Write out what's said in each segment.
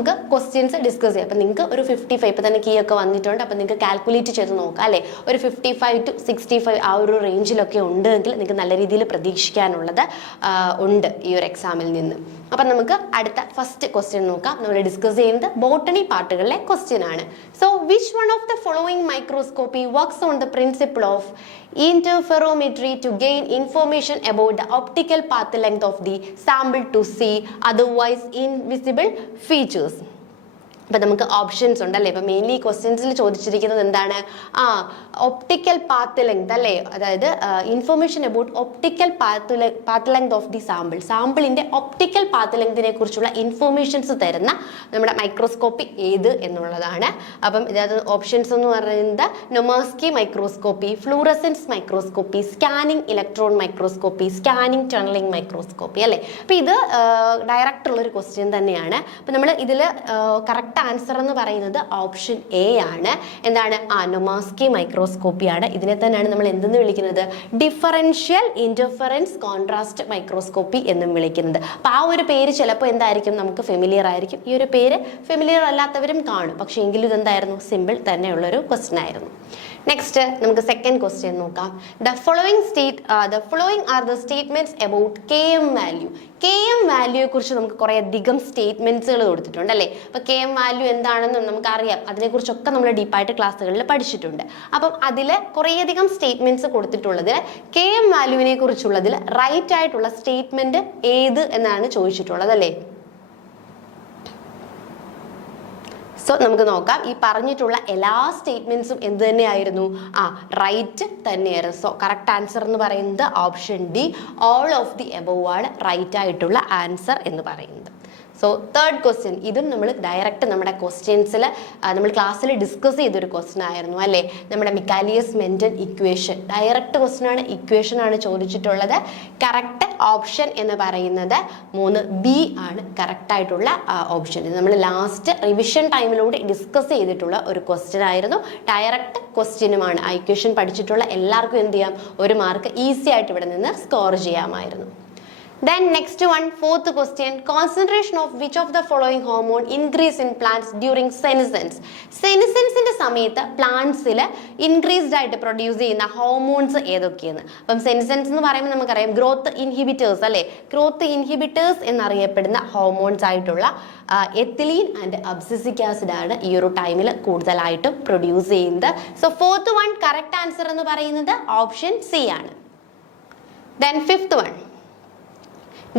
നമുക്ക് questions discuss ചെയ്യാം. അപ്പം നിങ്ങൾക്ക് ഒരു 55 ഇപ്പം തന്നെ കീ ഒക്കെ വന്നിട്ടുണ്ട്. അപ്പം നിങ്ങൾക്ക് കാൽക്കുലേറ്റ് ചെയ്ത് നോക്കാം അല്ലേ. ഒരു 55 to 65 ആ ഒരു റേഞ്ചിലൊക്കെ ഉണ്ടെങ്കിൽ നിങ്ങൾക്ക് നല്ല രീതിയിൽ പ്രതീക്ഷിക്കാനുള്ളത് ഉണ്ട് ഈ ഒരു എക്സാമിൽ നിന്ന്. അപ്പം നമുക്ക് അടുത്ത ഫസ്റ്റ് ക്വസ്റ്റ്യൻ നോക്കാം. നമ്മൾ ഡിസ്കസ് ചെയ്യുന്നത് ബോട്ടണി പാർട്ടുകളിലെ ക്വസ്റ്റ്യൻ ആണ്. So which one of the following microscopy works on the principle of interferometry to gain information about the optical path length of the sample to see otherwise invisible features. അപ്പം നമുക്ക് options ഉണ്ടല്ലേ. ഇപ്പം mainly ക്വസ്റ്റ്യൻസിൽ ചോദിച്ചിരിക്കുന്നത് എന്താണ്? Optical path length അല്ലേ, അതായത് information about optical path length of the സാമ്പിളിന്റെ optical path ലെങ്തിനെ കുറിച്ചുള്ള ഇൻഫർമേഷൻസ് തരുന്ന നമ്മുടെ മൈക്രോസ്കോപ്പി ഏത് എന്നുള്ളതാണ്. അപ്പം ഇതിനകത്ത് ഓപ്ഷൻസ് എന്ന് പറയുന്നത് Nomarski microscopy, fluorescence microscopy, scanning electron microscopy, scanning tunneling microscopy അല്ലേ. അപ്പം ഇത് ഡയറക്റ്റ് ഉള്ളൊരു ക്വസ്റ്റ്യൻ തന്നെയാണ്. അപ്പം നമ്മൾ ഇതിൽ കറക്റ്റ് ആൻസർ എന്ന് പറയുന്നത് ഓപ്ഷൻ എ ആണ്. എന്താണ്? നൊമാസ്കി മൈക്രോസ്കോപ്പി ആണ്. ഇതിനെ തന്നെയാണ് നമ്മൾ എന്തെന്ന് വിളിക്കുന്നത്? ഡിഫറൻഷ്യൽ ഇന്റർഫറൻസ് കോൺട്രാസ്റ്റ് മൈക്രോസ്കോപ്പി എന്നും വിളിക്കുന്നത്. അപ്പോൾ ആ ഒരു പേര് ചിലപ്പോൾ എന്തായിരിക്കും നമുക്ക് ഫെമിലിയർ ആയിരിക്കും. ഈ ഒരു പേര് ഫെമിലിയർ അല്ലാത്തവരും കാണും. പക്ഷേ എങ്കിലും ഇതെന്തായിരുന്നു? സിമ്പിൾ തന്നെയുള്ളൊരു ക്വസ്റ്റ്യൻ ആയിരുന്നു. നെക്സ്റ്റ് നമുക്ക് സെക്കൻഡ് ക്വസ്റ്റ്യൻ നോക്കാം. The following are the statements about KM value. KM വാല്യൂയെ കുറിച്ച് നമുക്ക് കുറേ അധികം സ്റ്റേറ്റ്മെന്റ്സുകൾ കൊടുത്തിട്ടുണ്ട് അല്ലേ. അപ്പോൾ KM വാല്യൂ എന്താണെന്നും നമുക്കറിയാം. അതിനെക്കുറിച്ചൊക്കെ നമ്മൾ ഡീപ്പായിട്ട് ക്ലാസ്സുകളിൽ പഠിച്ചിട്ടുണ്ട്. അപ്പം അതിൽ കുറേയധികം സ്റ്റേറ്റ്മെന്റ്സ് കൊടുത്തിട്ടുള്ളതിൽ KM വാല്യൂവിനെ കുറിച്ചുള്ളതിൽ റൈറ്റ് ആയിട്ടുള്ള സ്റ്റേറ്റ്മെന്റ് ഏത് എന്നാണ് ചോദിച്ചിട്ടുള്ളത് അല്ലേ. സോ നമുക്ക് നോക്കാം. ഈ പറഞ്ഞിട്ടുള്ള എല്ലാ സ്റ്റേറ്റ്മെന്റ്സും എന്ത് തന്നെയായിരുന്നു? റൈറ്റ് തന്നെയായിരുന്നു. സോ കറക്റ്റ് ആൻസർ എന്ന് പറയുന്നത് option D, all of the above ആണ് റൈറ്റ് ആയിട്ടുള്ള ആൻസർ എന്ന് പറയുന്നത്. സോ തേർഡ് ക്വസ്റ്റ്യൻ, ഇതും നമ്മൾ ഡയറക്റ്റ് നമ്മുടെ ക്വസ്റ്റ്യൻസിൽ നമ്മൾ ക്ലാസ്സിൽ ഡിസ്കസ് ചെയ്തൊരു ക്വസ്റ്റ്യൻ ആയിരുന്നു അല്ലേ. നമ്മുടെ മിക്കാലിയസ് മെന്റൻ ഇക്വേഷൻ ഡയറക്റ്റ് ക്വസ്റ്റ്യൻ ആണ്, ഇക്വേഷൻ ആണ് ചോദിച്ചിട്ടുള്ളത്. കറക്റ്റ് ഓപ്ഷൻ എന്ന് പറയുന്നത് 3B ആണ് കറക്റ്റ് ആയിട്ടുള്ള ഓപ്ഷൻ. ഇത് നമ്മൾ ലാസ്റ്റ് റിവിഷൻ ടൈമിലൂടെ ഡിസ്കസ് ചെയ്തിട്ടുള്ള ഒരു ക്വസ്റ്റ്യൻ ആയിരുന്നു. ഡയറക്റ്റ് ക്വസ്റ്റ്യനുമാണ്. ആ ഇക്വേഷൻ പഠിച്ചിട്ടുള്ള എല്ലാവർക്കും എന്ത് ചെയ്യാം? ഒരു മാർക്ക് ഈസി ആയിട്ട് ഇവിടെ നിന്ന് സ്കോർ ചെയ്യാമായിരുന്നു. Then next one, fourth question, concentration of which of the following hormone increase in plants during senescence? സെനിസെൻസിന്റെ സമയത്ത് പ്ലാന്റ്സിൽ ഇൻക്രീസ്ഡ് ആയിട്ട് പ്രൊഡ്യൂസ് ചെയ്യുന്ന ഹോർമോൺസ് ഏതൊക്കെയാണ്? അപ്പം സെനിസെൻസ് എന്ന് പറയുമ്പോൾ നമുക്കറിയാം ഗ്രോത്ത് ഇൻഹിബിറ്റേഴ്സ് അല്ലേ. ഗ്രോത്ത് ഇൻഹിബിറ്റേഴ്സ് എന്നറിയപ്പെടുന്ന ഹോർമോൺസ് ആയിട്ടുള്ള എത്തിലീൻ ആൻഡ് അബ്സിസിക് ആസിഡ് ആണ് ഈ ഒരു ടൈമിൽ കൂടുതലായിട്ടും പ്രൊഡ്യൂസ് ചെയ്യുന്നത്. So fourth one correct answer എന്ന് പറയുന്നത് ഓപ്ഷൻ സി ആണ്. Then fifth one,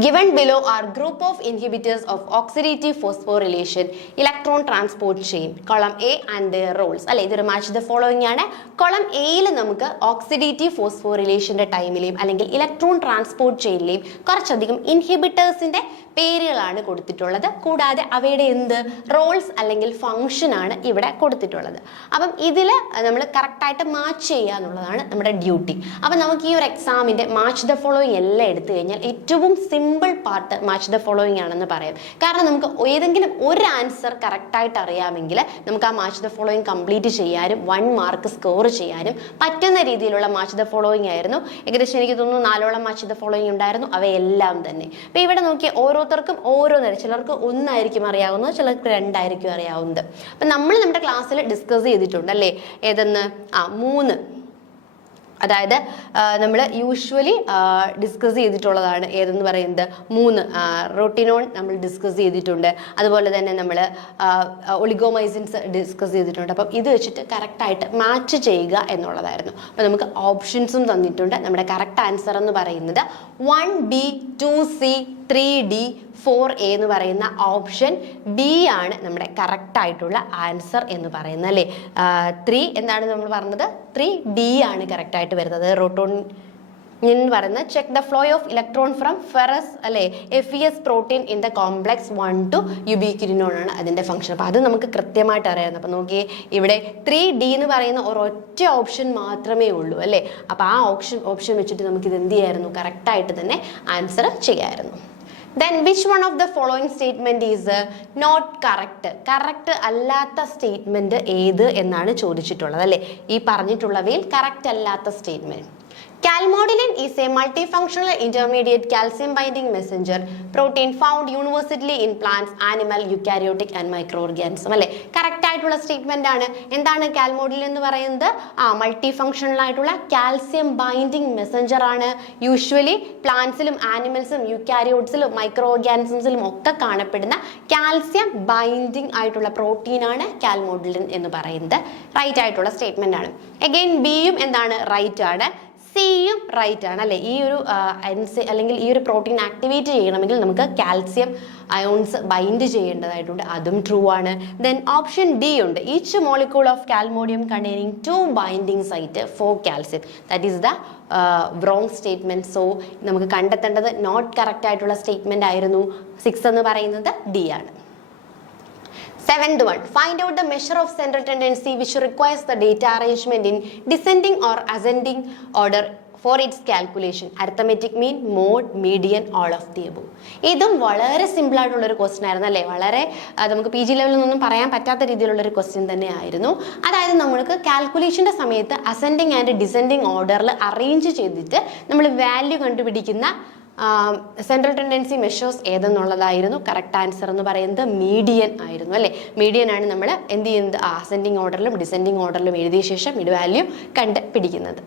given below are group of inhibitors of oxidative phosphorylation electron transport chain. Column A and their roles അല്ലെ. ഇതൊരു മാച്ച് ദ ഫോളോയിങ് ആണ്. Column എയിൽ നമുക്ക് oxidative ഫോസ്ഫോറിലേഷന്റെ ടൈമിലെയും അല്ലെങ്കിൽ electron transport ചെയിനിലെയും കുറച്ചധികം ഇൻഹിബിറ്റേഴ്സിന്റെ പേരുകളാണ് കൊടുത്തിട്ടുള്ളത്. കൂടാതെ അവയുടെ എന്ത് റോൾസ് അല്ലെങ്കിൽ ഫങ്ഷൻ ആണ് ഇവിടെ കൊടുത്തിട്ടുള്ളത്. അപ്പം ഇതിൽ നമ്മൾ കറക്റ്റായിട്ട് മാച്ച് ചെയ്യുക എന്നുള്ളതാണ് നമ്മുടെ ഡ്യൂട്ടി. അപ്പം നമുക്ക് ഈ ഒരു എക്സാമിൻ്റെ മാച്ച് ദ ഫോളോയിങ് എല്ലാം എടുത്തു കഴിഞ്ഞാൽ ഏറ്റവും simple part match the following ആണെന്ന് പറയാം. കാരണം നമുക്ക് ഏതെങ്കിലും ഒരു ആൻസർ കറക്റ്റായിട്ട് അറിയാമെങ്കിൽ നമുക്ക് ആ മാച്ച് ദ ഫോളോയിങ് കംപ്ലീറ്റ് ചെയ്യാനും 1 മാർക്ക് സ്കോർ ചെയ്യാനും പറ്റുന്ന രീതിയിലുള്ള മാച്ച് ദ ഫോളോയിങ് ആയിരുന്നു. ഏകദേശം എനിക്ക് തോന്നുന്നു 4ഓളം മാച്ച് ദ ഫോളോയിങ് ഉണ്ടായിരുന്നു. അവയെല്ലാം തന്നെ ഇപ്പം ഇവിടെ നോക്കിയ ഓരോരുത്തർക്കും ഓരോന്നര, ചിലർക്ക് 1 ആയിരിക്കും അറിയാവുന്നത്, ചിലർക്ക് 2 ആയിരിക്കും അറിയാവുന്നത്. അപ്പം നമ്മൾ നമ്മുടെ ക്ലാസ്സിൽ ഡിസ്കസ് ചെയ്തിട്ടുണ്ട് അല്ലേ. ഏതെന്ന്? 3. അതായത് നമ്മൾ യൂഷ്വലി ഡിസ്കസ് ചെയ്തിട്ടുള്ളതാണ് ഏതെന്ന് പറയുന്നത് 3 റോട്ടിനോൺ നമ്മൾ ഡിസ്കസ് ചെയ്തിട്ടുണ്ട്. അതുപോലെ തന്നെ നമ്മൾ ഒളിഗോമൈസിൻസ് ഡിസ്കസ് ചെയ്തിട്ടുണ്ട്. അപ്പം ഇത് വെച്ചിട്ട് കറക്റ്റായിട്ട് മാച്ച് ചെയ്യുക എന്നുള്ളതായിരുന്നു. അപ്പം നമുക്ക് ഓപ്ഷൻസും തന്നിട്ടുണ്ട്. നമ്മുടെ കറക്റ്റ് ആൻസർ എന്ന് പറയുന്നത് 1B, 2C, 3D, 4A എന്ന് പറയുന്ന ഓപ്ഷൻ ബി ആണ് നമ്മുടെ കറക്റ്റ് ആയിട്ടുള്ള ആൻസർ എന്ന് പറയുന്നത് അല്ലേ. 3 എന്താണ് നമ്മൾ പറഞ്ഞത്? 3D ആണ് കറക്റ്റ് ആയിട്ട് വരുന്നത്. റോട്ടോൺ എന്ന് പറയുന്നത് check the flow of electron from ferrous അല്ലേ FeS protein in the complex 1 to യുബിക്വിനോൺ ആണ് അതിൻ്റെ ഫംഗ്ഷൻ. അപ്പോൾ അത് നമുക്ക് കൃത്യമായിട്ട് അറിയാം. അപ്പോൾ നോക്കിയേ, ഇവിടെ 3D എന്ന് പറയുന്ന ഒരൊറ്റ ഓപ്ഷൻ മാത്രമേ ഉള്ളൂ അല്ലേ. അപ്പോൾ ആ ഓപ്ഷൻ വെച്ചിട്ട് നമുക്കിത് എന്ത് ചെയ്യായിരുന്നു? കറക്റ്റായിട്ട് തന്നെ ആൻസർ ചെയ്യാമായിരുന്നു. Then which one of the following statement is not correct? Correct അല്ലാത്ത സ്റ്റേറ്റ്മെന്റ് ഏത് എന്നാണ് ചോദിച്ചിട്ടുള്ളത് അല്ലേ. ഈ പറഞ്ഞിട്ടുള്ളവയിൽ കറക്റ്റ് അല്ലാത്ത statement Calmodulin is a multifunctional intermediate calcium binding messenger protein found universally in plants, animal, eukaryotic and microorganism. അല്ലേ correct ആയിട്ടുള്ള statement ആണ്. എന്താണ് കാൽമോഡിലിൻ എന്ന് പറയുന്നത്? മൾട്ടി ഫങ്ഷണൽ ആയിട്ടുള്ള കാൽസ്യം ബൈൻഡിങ് മെസ്സഞ്ചർ ആണ്. യൂഷ്വലി പ്ലാന്റ്സിലും ആനിമൽസിലും യൂക്കാരിയോട്സിലും മൈക്രോ ഓർഗാനിസംസിലും ഒക്കെ കാണപ്പെടുന്ന കാൽസ്യം ബൈൻഡിങ് ആയിട്ടുള്ള പ്രോട്ടീൻ ആണ് കാൽമോഡിലിൻ എന്ന് പറയുന്നത്. റൈറ്റ് ആയിട്ടുള്ള സ്റ്റേറ്റ്മെന്റ് ആണ്. അഗൈൻ ബിയും എന്താണ്? റൈറ്റ് ആണ്. സിയും റൈറ്റ് ആണ് അല്ലേ. ഈ ഒരു അല്ലെങ്കിൽ ഈ ഒരു പ്രോട്ടീൻ ആക്ടിവേറ്റ് ചെയ്യണമെങ്കിൽ നമുക്ക് കാൽസ്യം അയോൺസ് ബൈൻഡ് ചെയ്യേണ്ടതായിട്ടുണ്ട്, അതും ട്രൂ ആണ്. ദെൻ ഓപ്ഷൻ ഡി ഉണ്ട്. Each molecule of calmodulin containing 2 binding site for calcium. That is the wrong statement. So നമുക്ക് കണ്ടെത്തേണ്ടത് നോട്ട് കറക്റ്റ് ആയിട്ടുള്ള സ്റ്റേറ്റ്മെന്റ് ആയിരുന്നു. 6 എന്ന് പറയുന്നത് ഡി ആണ്. 7th one, find out the measure of central tendency which requires the data arrangement in descending or ascending order for its calculation. Arithmetic mean, mode, median, all of the above. ഇതും വളരെ simple ആയിട്ടുള്ള ഒരു question ആയിരുന്നു അല്ലേ. വളരെ നമുക്ക് PG ലെവലിൽ നിന്നും പറയാൻ പറ്റാത്ത രീതിയിലുള്ള ഒരു ക്വസ്റ്റ്യൻ തന്നെ ആയിരുന്നു. അതായത് നമ്മൾക്ക് കാൽക്കുലേഷന്റെ സമയത്ത് അസെൻഡിങ് ആൻഡ് ഡിസെൻഡിങ് ഓർഡറിൽ അറേഞ്ച് ചെയ്തിട്ട് നമ്മൾ വാല്യൂ കണ്ടുപിടിക്കുന്ന സെൻട്രൽ ടെൻഡൻസി മെഷേഴ്സ് ഏതെന്നുള്ളതായിരുന്നു. കറക്റ്റ് ആൻസർ എന്ന് പറയുന്നത് മീഡിയൻ ആയിരുന്നു അല്ലേ. മീഡിയൻ ആണ് നമ്മൾ എന്ത് ചെയ്യുന്നത്? അസെൻഡിങ് ഓർഡറിലും ഡിസെൻഡിങ് ഓർഡറിലും എഴുതിയ ശേഷം മിഡ് വാല്യൂ കണ്ടുപിടിക്കുന്നത്.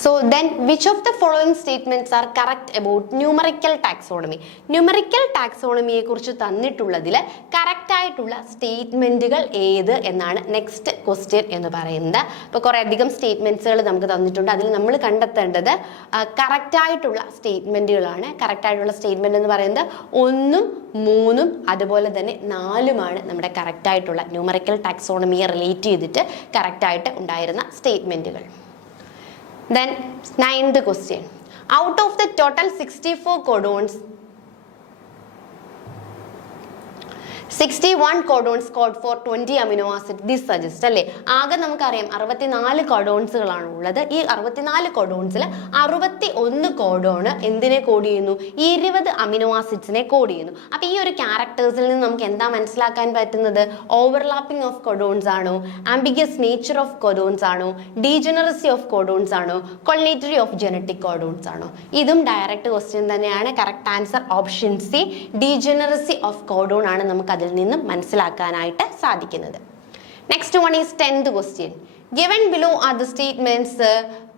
So then which of the following statements are correct about numerical taxonomy? Numerical ടാക്സോണമിയെ കുറിച്ച് തന്നിട്ടുള്ളതിൽ കറക്റ്റ് ആയിട്ടുള്ള സ്റ്റേറ്റ്മെന്റുകൾ ഏത് എന്നാണ് നെക്സ്റ്റ് ക്വസ്റ്റ്യൻ എന്ന് പറയുന്നത്. അപ്പോൾ കുറേ അധികം സ്റ്റേറ്റ്മെന്റ്സുകൾ നമുക്ക് തന്നിട്ടുണ്ട്. അതിൽ നമ്മൾ കണ്ടെത്തേണ്ടത് കറക്റ്റ് ആയിട്ടുള്ള സ്റ്റേറ്റ്മെന്റുകളാണ്. കറക്റ്റ് ആയിട്ടുള്ള സ്റ്റേറ്റ്മെന്റ് എന്ന് പറയുന്നത് 1ഉം 3ഉം അതുപോലെ തന്നെ 4ഉമാണ് നമ്മുടെ കറക്റ്റ് ആയിട്ടുള്ള ന്യൂമറിക്കൽ ടാക്സോണമിയെ റിലേറ്റ് ചെയ്തിട്ട് കറക്റ്റ് ആയിട്ട് ഉണ്ടായിരുന്ന സ്റ്റേറ്റ്മെന്റുകൾ. Then 9th question, out of the total 64 codons, 61 codons code for 20 amino acid. This suggests അല്ലേ. ആകെ നമുക്കറിയാം 64 കോഡോൺസുകളാണ് ഉള്ളത്. ഈ 64 കോഡോൺസിൽ 61 കോഡോൺ എന്തിനെ കോഡ് ചെയ്യുന്നു? 20 അമിനോ ആസിഡ്സിനെ കോഡ് ചെയ്യുന്നു. അപ്പോൾ ഈ ഒരു ക്യാരക്ടേഴ്സിൽ നിന്ന് നമുക്ക് എന്താ മനസ്സിലാക്കാൻ പറ്റുന്നത്? ഓവർലാപ്പിംഗ് ഓഫ് കോഡോൺസ് ആണോ, ആംബിഗസ് നേച്ചർ ഓഫ് കോഡോൺസ് ആണോ, ഡീജനറസി ഓഫ് കോഡോൺസ് ആണോ, കൊളിനേറ്ററി ഓഫ് ജനറ്റിക് കോഡോൺസ് ആണോ? ഇതും ഡയറക്റ്റ് ക്വസ്റ്റ്യൻ തന്നെയാണ്. Correct answer option C, degeneracy of codon ആണ് നമുക്ക് അതിൽ നിന്നും മനസ്സിലാക്കാനായിട്ട് സാധിക്കുന്നത്. Next one is 10th question. Given below are the statements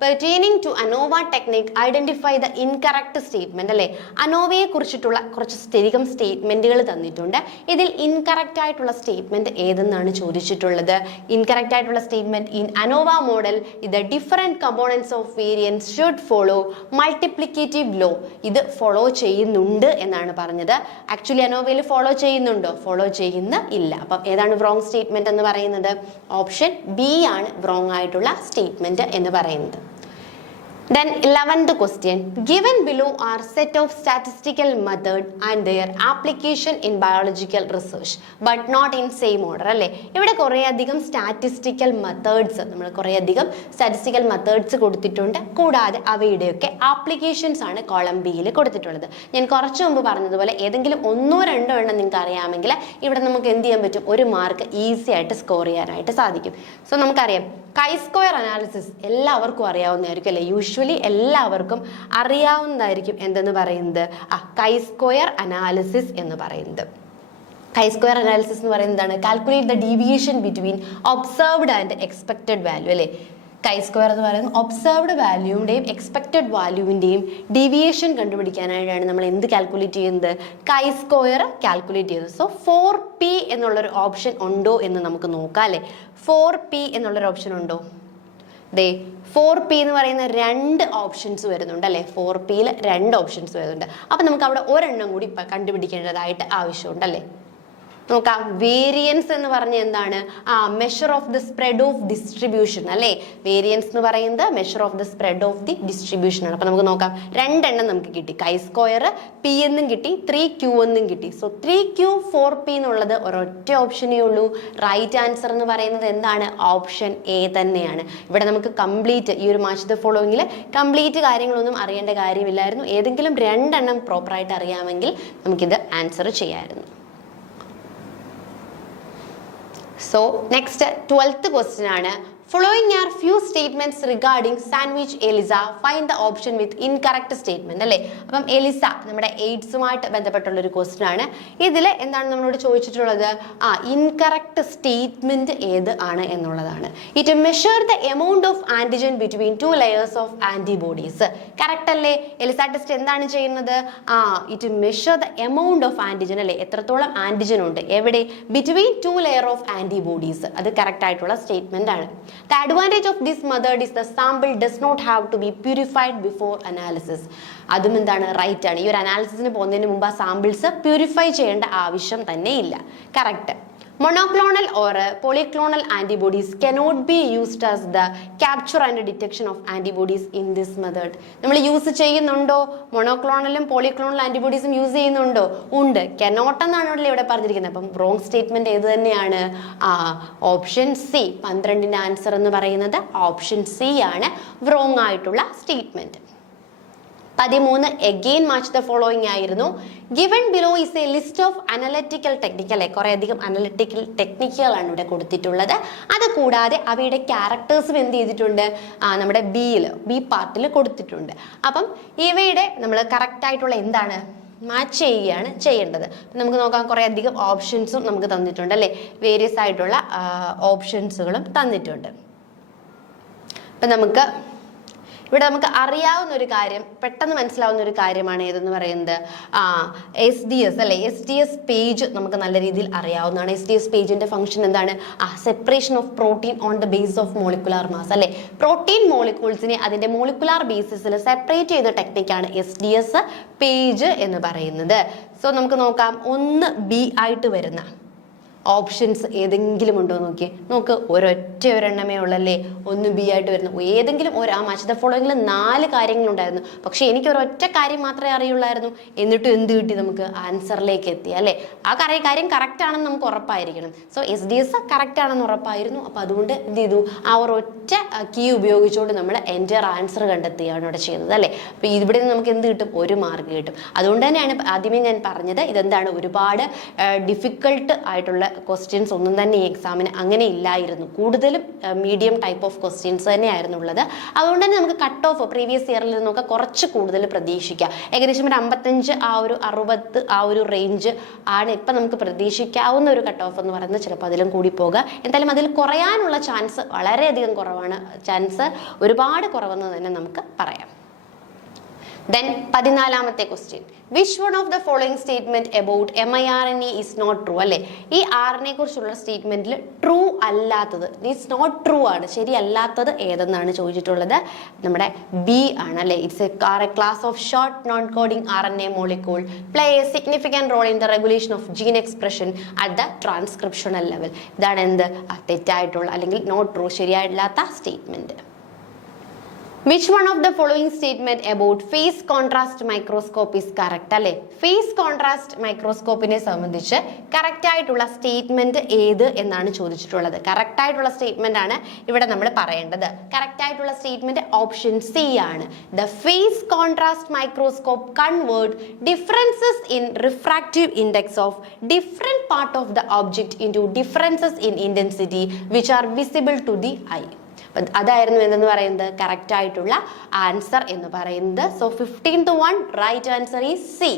pertaining to ANOVA technique, identify the incorrect statement. അല്ലേ, അനോവയെ കുറിച്ചിട്ടുള്ള കുറച്ചധികം സ്റ്റേറ്റ്മെന്റുകൾ തന്നിട്ടുണ്ട്. ഇതിൽ ഇൻകറക്റ്റ് ആയിട്ടുള്ള സ്റ്റേറ്റ്മെന്റ് ഏതെന്നാണ് ചോദിച്ചിട്ടുള്ളത്. ഇൻകറക്റ്റ് ആയിട്ടുള്ള statement, in ANOVA model the different components of variance should follow multiplicative law. ഇത് ഫോളോ ചെയ്യുന്നുണ്ട് എന്നാണ് പറഞ്ഞത്. ആക്ച്വലി അനോവയിൽ ഫോളോ ചെയ്യുന്നുണ്ടോ? ഫോളോ ചെയ്യുന്ന ഇല്ല. അപ്പം ഏതാണ് wrong സ്റ്റേറ്റ്മെന്റ് എന്ന് പറയുന്നത്? ഓപ്ഷൻ ബി ആണ് wrong ആയിട്ടുള്ള സ്റ്റേറ്റ്മെന്റ് എന്ന് പറയുന്നത്. Then 11th question, given below are set of statistical method and their application in biological research but not in same order. അല്ലേ, ഇവിടെ കുറേ അധികം സ്റ്റാറ്റിസ്റ്റിക്കൽ മെത്തേഡ്സ്, നമ്മൾ കുറേ അധികം സ്റ്റാറ്റിസ്റ്റിക്കൽ മെത്തേഡ്സ് കൊടുത്തിട്ടുണ്ട്. കൂടാതെ അവയുടെയൊക്കെ ആപ്ലിക്കേഷൻസ് ആണ് കോളം ബിയിൽ കൊടുത്തിട്ടുള്ളത്. ഞാൻ കുറച്ച് മുമ്പ് പറഞ്ഞതുപോലെ ഏതെങ്കിലും 1-2 എണ്ണം നിങ്ങൾക്ക് അറിയാമെങ്കിൽ ഇവിടെ നമുക്ക് എന്ത് ചെയ്യാൻ പറ്റും? ഒരു മാർക്ക് ഈസി ആയിട്ട് സ്കോർ ചെയ്യാനായിട്ട് സാധിക്കും. സോ നമുക്കറിയാം കൈ സ്ക്വയർ അനാലിസിസ് എല്ലാവർക്കും അറിയാവുന്നതായിരിക്കും അല്ലേ. യൂഷ്വലി എല്ലാവർക്കും അറിയാവുന്നതായിരിക്കും എന്തെന്ന് പറയുന്നത്, കൈ സ്ക്വയർ അനാലിസിസ് എന്ന് പറയുന്നത്. കൈ സ്ക്വയർ അനാലിസിസ് എന്ന് പറയുന്നത് എന്താണ്? Calculate the deviation between observed and expected value അല്ലേ. കൈ സ്ക്വയർ എന്ന് പറയുന്നത് ഒബ്സർവ്ഡ് വാല്യൂവിൻ്റെയും എക്സ്പെക്റ്റഡ് വാല്യൂവിൻ്റെയും ഡീവിയേഷൻ കണ്ടുപിടിക്കാനായിട്ടാണ് നമ്മൾ എന്ത് കാൽക്കുലേറ്റ് ചെയ്യുന്നത്? കൈ സ്ക്വയർ കാൽക്കുലേറ്റ് ചെയ്യുന്നത്. സോ 4p എന്നുള്ളൊരു ഓപ്ഷൻ ഉണ്ടോ എന്ന് നമുക്ക് നോക്കാം അല്ലേ. 4p എന്നുള്ളൊരു ഓപ്ഷൻ ഉണ്ടോ? ദേ 4p എന്ന് പറയുന്ന 2 ഓപ്ഷൻസ് വരുന്നുണ്ട് അല്ലേ. 4pയിൽ 2 ഓപ്ഷൻസ് വരുന്നുണ്ട്. അപ്പം നമുക്ക് അവിടെ ഒരെണ്ണം കൂടി കണ്ടുപിടിക്കേണ്ടതായിട്ട് ആവശ്യമുണ്ട് അല്ലേ. നോക്കാം, വേരിയൻസ് എന്ന് പറഞ്ഞ എന്താണ്? Measure of the spread of distribution അല്ലേ. വേരിയൻസ് എന്ന് പറയുന്നത് measure of the spread of the distribution ആണ്. അപ്പൊ നമുക്ക് നോക്കാം, 2 എണ്ണം നമുക്ക് കിട്ടി. കൈ സ്ക്വയർ p എന്നും കിട്ടി, 3q എന്നും കിട്ടി. സോ 3q 4p എന്നുള്ളത് ഒരൊറ്റ ഓപ്ഷനേ ഉള്ളൂ. റൈറ്റ് ആൻസർ എന്ന് പറയുന്നത് എന്താണ്? ഓപ്ഷൻ എ തന്നെയാണ്. ഇവിടെ നമുക്ക് കംപ്ലീറ്റ് ഈ ഒരു മാച്ച് ദ ഫോളോവിങ്ങിൽ കംപ്ലീറ്റ് കാര്യങ്ങളൊന്നും അറിയേണ്ട കാര്യമില്ലായിരുന്നു. ഏതെങ്കിലും 2 എണ്ണം പ്രോപ്പറായിട്ട് അറിയാമെങ്കിൽ നമുക്കിത് ആൻസർ ചെയ്യാമായിരുന്നു. So next 12th question ആണ്, Following are few statements regarding sandwich Eliza. Find the option with incorrect statement. അല്ലേ, അപ്പം എലിസ നമ്മുടെ എയ്ഡ്സുമായിട്ട് ബന്ധപ്പെട്ടുള്ള ഒരു ക്വസ്റ്റ്യൻ ആണ്. ഇതിൽ എന്താണ് നമ്മളോട് ചോദിച്ചിട്ടുള്ളത്? ഇൻകറക്റ്റ് സ്റ്റേറ്റ്മെന്റ് ഏത് ആണ് എന്നുള്ളതാണ്. It measure the amount of antigen between 2 layers of antibodies. Correct അല്ലേ? എലിസ ടെസ്റ്റ് എന്താണ് ചെയ്യുന്നത്? It measure the amount of antigen അല്ലേ, എത്രത്തോളം ആന്റിജൻ ഉണ്ട് എവിടെ, ബിറ്റ്വീൻ 2 layers ഓഫ് ആന്റിബോഡീസ്. അത് കറക്റ്റ് ആയിട്ടുള്ള സ്റ്റേറ്റ്മെന്റ് ആണ്. The advantage of this method is the sample does not have to be purified before analysis. അതും എന്താണ്? റൈറ്റ് ആണ്. ഈ ഒരു അനാലിസിസിന് പോകുന്നതിന് മുമ്പ് ആ സാമ്പിൾസ് പ്യൂരിഫൈ ചെയ്യേണ്ട ആവശ്യം തന്നെ ഇല്ല. Correct. Monoclonal or polyclonal antibodies cannot be used as the capture and detection of antibodies in this method. നമ്മൾ യൂസ് ചെയ്യുന്നുണ്ടോ? മൊണോക്ലോണലും പോളിക്ലോണൽ ആന്റിബോഡീസും യൂസ് ചെയ്യുന്നുണ്ടോ? ഉണ്ട്. കനോട്ട് എന്നാണ് ഇവിടെ പറഞ്ഞിരിക്കുന്നത്. അപ്പം റോങ് സ്റ്റേറ്റ്മെന്റ് ഏത് തന്നെയാണ്? Option C. 12ന്റെ ആൻസർ എന്ന് പറയുന്നത് ഓപ്ഷൻ സി ആണ് റോങ് ആയിട്ടുള്ള statement. 13 again match the following ആയിരുന്നു. Given below is a list of analytical technique അല്ലെ, കുറേ അധികം അനലിറ്റിക്കൽ ടെക്നിക്കുകളാണ് ഇവിടെ കൊടുത്തിട്ടുള്ളത്. അത് കൂടാതെ അവയുടെ ക്യാരക്ടേഴ്സും എന്ത് ചെയ്തിട്ടുണ്ട്? നമ്മുടെ ബി പാർട്ടിൽ കൊടുത്തിട്ടുണ്ട്. അപ്പം ഇവയുടെ നമ്മൾ കറക്റ്റ് ആയിട്ടുള്ള എന്താണ് മാച്ച് ചെയ്യുകയാണ് ചെയ്യേണ്ടത്. നമുക്ക് നോക്കാം, കുറേ അധികം ഓപ്ഷൻസും നമുക്ക് തന്നിട്ടുണ്ട് അല്ലേ, വേരിയസ് ആയിട്ടുള്ള ഓപ്ഷൻസുകളും തന്നിട്ടുണ്ട്. അപ്പം ഇവിടെ നമുക്ക് അറിയാവുന്ന ഒരു കാര്യം, പെട്ടെന്ന് മനസ്സിലാവുന്ന ഒരു കാര്യമാണ് ഏതെന്ന് പറയുന്നത് SDS അല്ലെ. SDS പേജ് നമുക്ക് നല്ല രീതിയിൽ അറിയാവുന്നതാണ്. SDS പേജിന്റെ ഫംഗ്ഷൻ എന്താണ്? Separation of protein on the base of molecular mass അല്ലെ. പ്രോട്ടീൻ മോളിക്യൂൾസിനെ അതിന്റെ മോളിക്കുലാർ ബേസിസിൽ സെപ്പറേറ്റ് ചെയ്യുന്ന ടെക്നിക്കാണ് SDS പേജ് എന്ന് പറയുന്നത്. സോ നമുക്ക് നോക്കാം, 1B ആയിട്ട് വരുന്ന ഓപ്ഷൻസ് ഏതെങ്കിലും ഉണ്ടോ നോക്ക്. ഒരെണ്ണമേ ഉള്ളല്ലേ 1B ആയിട്ട് വരുന്നു. ഏതെങ്കിലും മാച്ച് ദ ഫോളോയിങ്ങിൽ 4 കാര്യങ്ങളുണ്ടായിരുന്നു. പക്ഷെ എനിക്ക് ഒരൊറ്റ കാര്യം മാത്രമേ അറിയുള്ളായിരുന്നു. എന്നിട്ടും എന്ത് കിട്ടി? നമുക്ക് ആൻസറിലേക്ക് എത്തി അല്ലേ. ആ കാര്യം കറക്റ്റ് ആണെന്ന് നമുക്ക് ഉറപ്പായിരിക്കണം. സോ SDS കറക്റ്റ് ആണെന്ന് ഉറപ്പായിരുന്നു. അപ്പോൾ അതുകൊണ്ട് എന്ത് ചെയ്തു? ഒരൊറ്റ കീ ഉപയോഗിച്ചുകൊണ്ട് നമ്മൾ എൻ്റെ ആൻസർ കണ്ടെത്തുകയാണ് ഇവിടെ ചെയ്യുന്നത് അല്ലേ. അപ്പോൾ ഇവിടെ നിന്ന് നമുക്ക് എന്ത് കിട്ടും? 1 മാർക്ക് കിട്ടും. അതുകൊണ്ട് തന്നെയാണ് ആദ്യമേ ഞാൻ പറഞ്ഞത് ഇതെന്താണ്, ഒരുപാട് ഡിഫിക്കൾട്ട് ആയിട്ടുള്ള ക്വസ്റ്റ്യൻസ് ഒന്നും തന്നെ ഈ എക്സാമിന് അങ്ങനെ ഇല്ലായിരുന്നു. കൂടുതലും മീഡിയം ടൈപ്പ് ഓഫ് ക്വസ്റ്റ്യൻസ് തന്നെയായിരുന്നു ഉള്ളത്. അതുകൊണ്ട് തന്നെ നമുക്ക് കട്ട് ഓഫ് പ്രീവിയസ് ഇയറിൽ നിന്നൊക്കെ കുറച്ച് കൂടുതൽ പ്രതീക്ഷിക്കാം. ഏകദേശം ഒരു 55 60 ഒരു റേഞ്ച് ആണ് ഇപ്പം നമുക്ക് പ്രതീക്ഷിക്കാവുന്ന ഒരു കട്ട് ഓഫ് എന്ന് പറയുന്നത്. ചിലപ്പോൾ അതിലും കൂടി പോകുക. എന്തായാലും അതിൽ കുറയാനുള്ള ചാൻസ് വളരെയധികം കുറവാണ്. ചാൻസ് ഒരുപാട് കുറവെന്ന് തന്നെ നമുക്ക് പറയാം. Then 14ാമത്തെ question, which one of the following statement about mRNA is not true അല്ലെ. ഈ RNA കുറിച്ചുള്ള സ്റ്റേറ്റ്മെന്റിൽ ട്രൂ അല്ലാത്തത്, ഈസ് നോട്ട് ട്രൂ ആണ്, ശരിയല്ലാത്തത് ഏതെന്നാണ് ചോദിച്ചിട്ടുള്ളത്. നമ്മുടെ ബി ആണ് അല്ലെ. It's a class of short non coding RNA molecule play a significant role in the regulation of gene expression at the transcriptional level. ഇതാണ് എന്ത് തെറ്റായിട്ടുള്ള അല്ലെങ്കിൽ നോട്ട് ട്രൂ, ശരിയായില്ലാത്ത statement. Which one of the following statement about phase contrast microscope is correct അല്ലെ. Face contrast മൈക്രോസ്കോപ്പിനെ സംബന്ധിച്ച് correct ആയിട്ടുള്ള statement ഏത് എന്നാണ് ചോദിച്ചിട്ടുള്ളത്. കറക്റ്റ് ആയിട്ടുള്ള സ്റ്റേറ്റ്മെന്റ് ആണ് ഇവിടെ നമ്മൾ പറയേണ്ടത്. കറക്റ്റ് ആയിട്ടുള്ള സ്റ്റേറ്റ്മെന്റ് ഓപ്ഷൻ സി ആണ്. The phase contrast microscope convert differences in refractive index of different part of the object into differences in intensity which are visible to the eye. അതായിരുന്നു എന്തെന്ന് പറയുന്നത് correct ആയിട്ടുള്ള answer എന്ന് പറയുന്നത്. So 15th one right answer is C.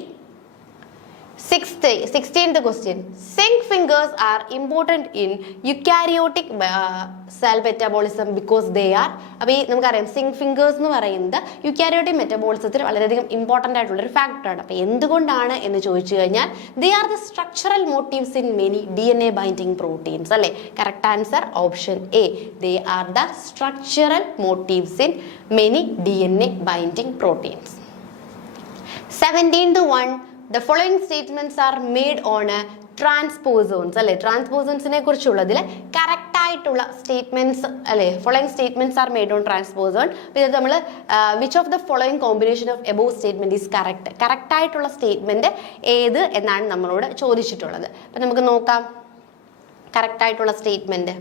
16th question, zinc fingers are important in eukaryotic cell metabolism because they are, അപ്പോൾ ഈ നമുക്കറിയാം zinc fingers എന്ന് പറയുന്നത് യൂക്കാരിയോട്ടിക് മെറ്റബോളിസത്തിൽ വളരെയധികം ഇമ്പോർട്ടൻ്റ് ആയിട്ടുള്ള ഒരു ഫാക്ടറാണ്. അപ്പോൾ എന്തുകൊണ്ടാണ് എന്ന് ചോദിച്ചു കഴിഞ്ഞാൽ they are the structural motifs in many DNA binding proteins അല്ലേ. Correct answer option A. they are the structural motifs in many DNA binding proteins. 17th one, the following statements are made on transposons അല്ലെ. ട്രാൻസ്പോസോൺസിനെ കുറിച്ചുള്ളതിൽ correct ആയിട്ടുള്ള statements അല്ലെ. Following statements are made on transposon. പിന്നെ നമ്മൾ which of the following combination of above statement is correct. Correct ആയിട്ടുള്ള statement ഏത് എന്നാണ് നമ്മളോട് ചോദിച്ചിട്ടുള്ളത്. അപ്പം നമുക്ക് നോക്കാം കറക്റ്റ് ആയിട്ടുള്ള statement.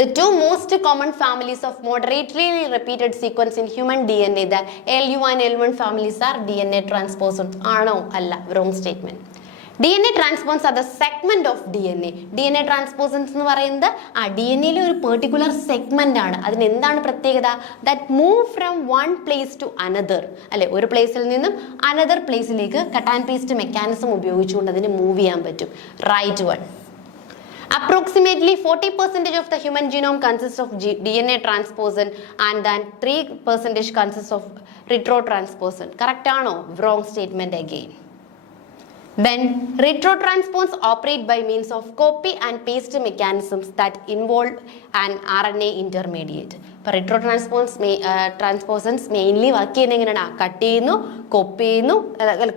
The two most common families of moderately repeated sequence in human DNA, the LU and L1 families are DNA transposons. ആണോ? അല്ല. wrong statement. DNA transposons are the segment of DNA. DNA transposons എന്ന് പറയുന്നത് DNA ഒരു particular segment ആണ്. അതിന് എന്താണ് പ്രത്യേകത? That move from one place to another, അല്ലെ, ഒരു പ്ലേസിൽ നിന്നും അനദർ പ്ലേസിലേക്ക് കട്ട് ആൻഡ് പേസ്റ്റ് മെക്കാനിസം ഉപയോഗിച്ചുകൊണ്ട് അതിന് മൂവ് ചെയ്യാൻ പറ്റും. Right one. Approximately 40% of the human genome consists of DNA transposon and then 3% consists of retrotransposon. Correct ആണോ? Wrong statement again. Then retrotransposons operate by means of copy and paste mechanisms that involve an RNA intermediate. അപ്പോൾ retrotransposons mainly work ചെയ്യുന്നത് എങ്ങനെയാണ്? Cut ചെയ്യുന്നു, copy ചെയ്യുന്നു,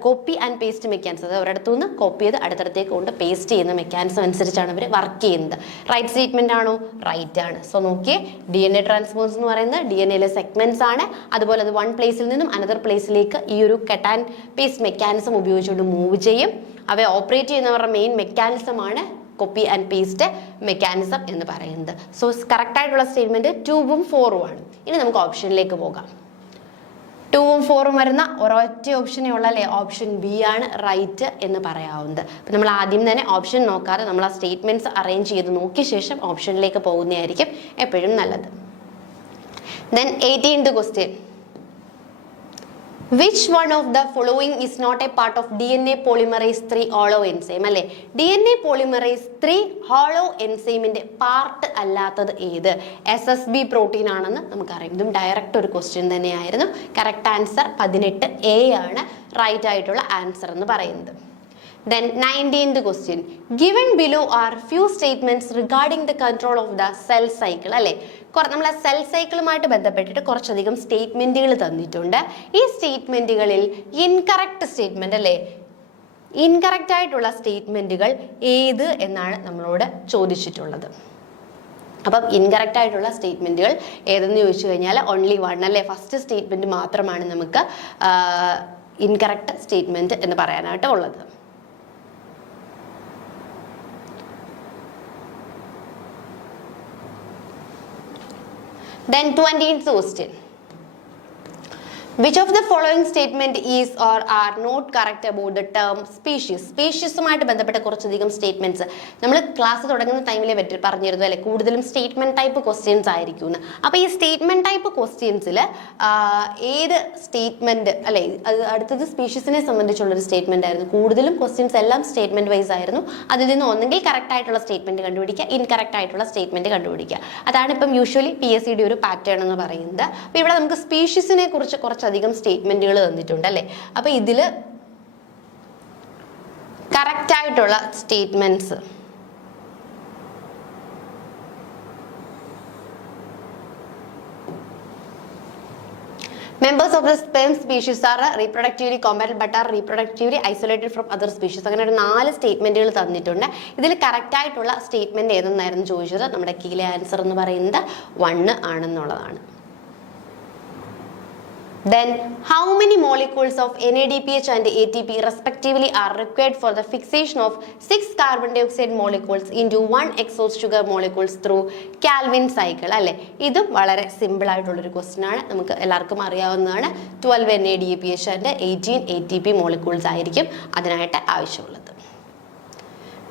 copy and paste mechanism, അത് ഒരിടത്തു നിന്ന് copy ചെയ്ത് അടുത്തടുത്തേക്ക് കൊണ്ട് പേസ്റ്റ് ചെയ്യുന്ന മെക്കാനിസം അനുസരിച്ചാണ് അവർ വർക്ക് ചെയ്യുന്നത്. റൈറ്റ് സ്റ്റേറ്റ്മെന്റ് ആണോ? റൈറ്റ് ആണ്. സോ നോക്കിയേ, DNA ട്രാൻസ്പോസ് എന്ന് പറയുന്നത് DNA സെഗ്മെന്റ്സ് ആണ്. അതുപോലെ അത് വൺ പ്ലേസിൽ നിന്നും അനദർ പ്ലേസിലേക്ക് ഈ ഒരു കട്ട് ആൻഡ് പേസ്റ്റ് മെക്കാനിസം ഉപയോഗിച്ചുകൊണ്ട് മൂവ് ചെയ്യും. അവയെ ഓപ്പറേറ്റ് ചെയ്യുന്നവരുടെ മെയിൻ മെക്കാനിസമാണ് കോപ്പി ആൻഡ് പേസ്റ്റ് മെക്കാനിസം എന്ന് പറയുന്നത്. സോ കറക്റ്റ് ആയിട്ടുള്ള സ്റ്റേറ്റ്മെന്റ് 2ഉം 4ഉം ആണ്. ഇനി നമുക്ക് ഓപ്ഷനിലേക്ക് പോകാം. 2ഉം 4ഉം വരുന്ന ഒരൊറ്റ ഓപ്ഷനേ ഉള്ള, അല്ലേ, ഓപ്ഷൻ ബി ആണ് റൈറ്റ് എന്ന് പറയാവുന്നത്. അപ്പം നമ്മൾ ആദ്യം തന്നെ ഓപ്ഷൻ നോക്കാതെ നമ്മൾ ആ സ്റ്റേറ്റ്മെന്റ്സ് അറേഞ്ച് ചെയ്ത് നോക്കിയ ശേഷം ഓപ്ഷനിലേക്ക് പോകുന്നതായിരിക്കും എപ്പോഴും നല്ലത്. Then 18th question. Which one of the following is not a part of DNA polymerase 3 hollow enzyme? അല്ലേ, DNA polymerase 3 hollow enzymeന്റെ പാർട്ട് അല്ലാത്തത് ഏത്? SSB പ്രോട്ടീൻ ആണെന്ന് നമുക്കറിയാം. ഇതും ഡയറക്റ്റ് ഒരു ക്വസ്റ്റ്യൻ തന്നെയായിരുന്നു. കറക്റ്റ് ആൻസർ 18A ആണ് റൈറ്റ് ആയിട്ടുള്ള ആൻസർ എന്ന് പറയുന്നത്. Then 19th question. Given below are few statements regarding the control of the cell cycle. അല്ലേ, നമ്മൾ ആ സെൽ സൈക്കിളുമായിട്ട് ബന്ധപ്പെട്ടിട്ട് കുറച്ചധികം സ്റ്റേറ്റ്മെന്റുകൾ തന്നിട്ടുണ്ട്. ഈ സ്റ്റേറ്റ്മെന്റുകളിൽ ഇൻകറക്റ്റ് സ്റ്റേറ്റ്മെന്റ്, അല്ലേ, ഇൻകറക്റ്റ് ആയിട്ടുള്ള സ്റ്റേറ്റ്മെന്റുകൾ ഏത് എന്നാണ് നമ്മളോട് ചോദിച്ചിട്ടുള്ളത്. അപ്പം ഇൻകറക്റ്റ് ആയിട്ടുള്ള സ്റ്റേറ്റ്മെന്റുകൾ ഏതെന്ന് ചോദിച്ചു കഴിഞ്ഞാൽ ഓൺലി വൺ, അല്ലേ, ഫസ്റ്റ് സ്റ്റേറ്റ്മെന്റ് മാത്രമാണ് നമുക്ക് ഇൻകറക്റ്റ് സ്റ്റേറ്റ്മെന്റ് എന്ന് പറയാനായിട്ട് ഉള്ളത്. Then 20th question. Which of the following statement is or are not correct about the term species? സ്പീഷീസുമായിട്ട് ബന്ധപ്പെട്ട കുറച്ചധികം സ്റ്റേറ്റ്മെന്റ്സ് നമ്മൾ ക്ലാസ് തുടങ്ങുന്ന ടൈമിലെ പറഞ്ഞിരുന്നു, അല്ലെ, കൂടുതലും സ്റ്റേറ്റ്മെന്റ് ടൈപ്പ് ക്വസ്റ്റ്യൻസ് ആയിരിക്കും എന്ന്. അപ്പോൾ ഈ സ്റ്റേറ്റ്മെന്റ് ടൈപ്പ് ക്വസ്റ്റ്യൻസിൽ ഏത് സ്റ്റേറ്റ്മെന്റ്, അല്ലെ, അത് അടുത്തത് സ്പീഷീസിനെ സംബന്ധിച്ചുള്ളൊരു സ്റ്റേറ്റ്മെന്റ് ആയിരുന്നു. കൂടുതലും ക്വസ്റ്റ്യൻസ് എല്ലാം സ്റ്റേറ്റ്മെന്റ് വൈസ് ആയിരുന്നു. അതിൽ നിന്ന് ഒന്നെങ്കിൽ കറക്റ്റ് ആയിട്ടുള്ള സ്റ്റേറ്റ്മെന്റ് കണ്ടുപിടിക്കുക, ഇൻകറക്റ്റ് ആയിട്ടുള്ള സ്റ്റേറ്റ്മെന്റ് കണ്ടുപിടിക്കുക. അതാണ് ഇപ്പം യൂഷ്വലി PSCയുടെ ഒരു പാറ്റേൺ എന്ന് പറയുന്നത്. അപ്പോൾ ഇവിടെ നമുക്ക് സ്പീഷീസിനെ കുറിച്ച് കുറച്ചധികം സ്റ്റേറ്റ്മെന്റുകൾ തന്നിട്ടുണ്ട്, അല്ലേ. അപ്പൊ ഇതില് കറക്റ്റ് ആയിട്ടുള്ള statements members of the sperm species are reproductively compatible but are reproductively isolated from other species. അങ്ങനെ ഒരു 4 സ്റ്റേറ്റ്മെന്റുകൾ തന്നിട്ടുണ്ട്. ഇതിൽ കറക്റ്റ് ആയിട്ടുള്ള സ്റ്റേറ്റ്മെന്റ് ഏതെന്നായിരുന്നു ചോദിച്ചത്. നമ്മുടെ കീയിലെ ആൻസർ എന്ന് പറയുന്നത് 1 ആണെന്നുള്ളതാണ്. Then how many molecules of NADPH and ATP respectively are required for the fixation of 6 carbon dioxide molecules into 1 exhaust sugar molecules through Calvin cycle? അല്ലേ, ഇതും വളരെ സിമ്പിൾ ആയിട്ടുള്ളൊരു ക്വസ്റ്റ്യൻ ആണ്. നമുക്ക് എല്ലാവർക്കും അറിയാവുന്നതാണ്. 12 NADPH and 18 ATP molecules ആയിരിക്കും അതിനായിട്ട് ആവശ്യമുള്ളത്.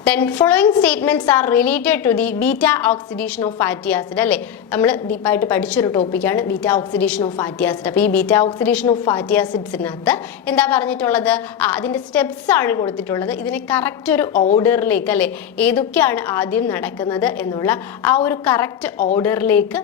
Then following statements are related to the beta oxidation of fatty acid. അല്ലേ, നമ്മൾ ഡീപ്പായിട്ട് പഠിച്ചൊരു ടോപ്പിക്കാണ് beta oxidation of fatty acid. അപ്പോൾ ഈ ബീറ്റ ഓക്സിഡേഷൻ ഓഫ് ഫാറ്റി ആസിഡ്സിനകത്ത് എന്താ പറഞ്ഞിട്ടുള്ളത്? അതിൻ്റെ സ്റ്റെപ്സ് ആണ് കൊടുത്തിട്ടുള്ളത്. ഇതിനെ കറക്റ്റ് ഒരു ഓർഡറിലേക്ക്, അല്ലേ, ഏതൊക്കെയാണ് ആദ്യം നടക്കുന്നത് എന്നുള്ള ആ ഒരു കറക്റ്റ് ഓർഡറിലേക്ക്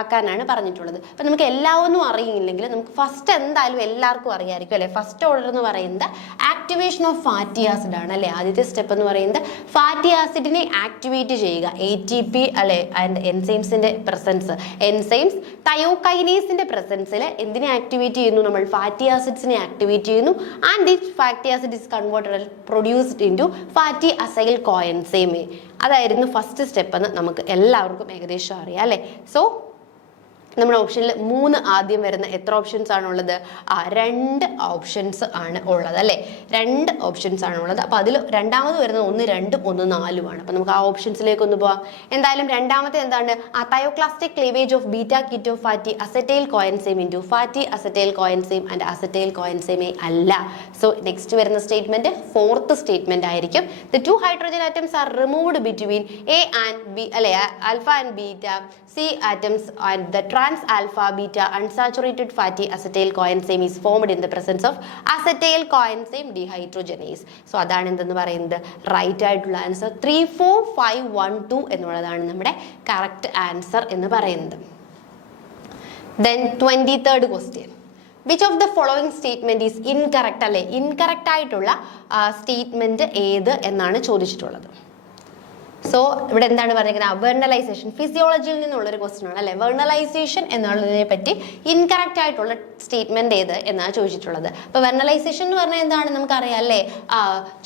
ആക്കാനാണ് പറഞ്ഞിട്ടുള്ളത്. അപ്പം നമുക്ക് എല്ലാവൊന്നും അറിയില്ലെങ്കിൽ നമുക്ക് ഫസ്റ്റ് എന്തായാലും എല്ലാവർക്കും അറിയാമായിരിക്കും, അല്ലേ. ഫസ്റ്റ് ഓർഡർ എന്ന് പറയുന്നത് ആക്ടിവേഷൻ ഓഫ് ഫാറ്റി ആസിഡ് ആണ്, അല്ലേ. ആദ്യത്തെ സ്റ്റെപ്പ് എന്ന് പറയുന്നത് ഫാറ്റി ആസിഡിനെ ആക്ടിവേറ്റ് ചെയ്യുക. ATP, അല്ലെ, ആൻഡ് എൻസൈംസിന്റെ പ്രസൻസ്, എൻസൈംസ് തയോകൈനേസിന്റെ പ്രസൻസിൽ എന്തിനെ ആക്ടിവേറ്റ് ചെയ്യുന്നു? നമ്മൾ ഫാറ്റി ആസിഡ്സിനെ ആക്ടിവേറ്റ് ചെയ്യുന്നു. And this fatty acid is converted produced into fatty acyl coenzyme. അതായിരുന്നു ഫസ്റ്റ് സ്റ്റെപ്പ് എന്ന് നമുക്ക് എല്ലാവർക്കും ഏകദേശം അറിയാം, അല്ലേ. സോ നമ്മുടെ ഓപ്ഷനിൽ 3 ആദ്യം വരുന്ന എത്ര ഓപ്ഷൻസ് ആണുള്ളത്? 2 ഓപ്ഷൻസ് ആണ് ഉള്ളത് അല്ലേ? 2 ഓപ്ഷൻസ് ആണ് ഉള്ളത്. അപ്പൊ അതിൽ രണ്ടാമത് വരുന്നത് 1, 2, 1, 4 ആണ്. അപ്പൊ നമുക്ക് ആ ഓപ്ഷൻസിലേക്ക് ഒന്ന് പോവാം. എന്തായാലും രണ്ടാമത്തെ എന്താണ്? Thioclastic cleavage of beta keto fatty acetyl coenzyme into fatty acetyl coenzyme and acetyl കോഎൻസൈമേ അല്ല. സോ നെക്സ്റ്റ് വരുന്ന സ്റ്റേറ്റ്മെന്റ് 4th സ്റ്റേറ്റ്മെന്റ് ആയിരിക്കും. The 2 hydrogen atoms are removed between A and B അല്ലെ alpha and beta C atoms and the trans alpha beta unsaturated fatty acetyl coenzyme is formed in the presence of acetyl coenzyme dehydrogenase. So അതാണ് എന്തെന്ന് പറയുന്നത്? Right ആയിട്ടുള്ള answer 3, 4, 5, 1, 2 എന്നുള്ളതാണ് നമ്മുടെ correct answer എന്ന് പറയുന്നത്. Then 23rd question. Which of the following statement is incorrect? അല്ലെ, incorrect ആയിട്ടുള്ള സ്റ്റേറ്റ്മെന്റ് ഏത് എന്നാണ് ചോദിച്ചിട്ടുള്ളത്. സോ ഇവിടെ എന്താണ് പറയുന്നത്? വെർണലൈസേഷൻ, ഫിസിയോളജിയിൽ നിന്നുള്ളൊരു ക്വസ്റ്റൻ ആണ് അല്ലെ. വെർണലൈസേഷൻ എന്നുള്ളതിനെ പറ്റി ഇൻകറക്റ്റ് ആയിട്ടുള്ള സ്റ്റേറ്റ്മെന്റ് ഏത് എന്നാണ് ചോദിച്ചിട്ടുള്ളത്. അപ്പൊ വെർണലൈസേഷൻ എന്ന് പറഞ്ഞാൽ എന്താണ് നമുക്കറിയാം അല്ലേ?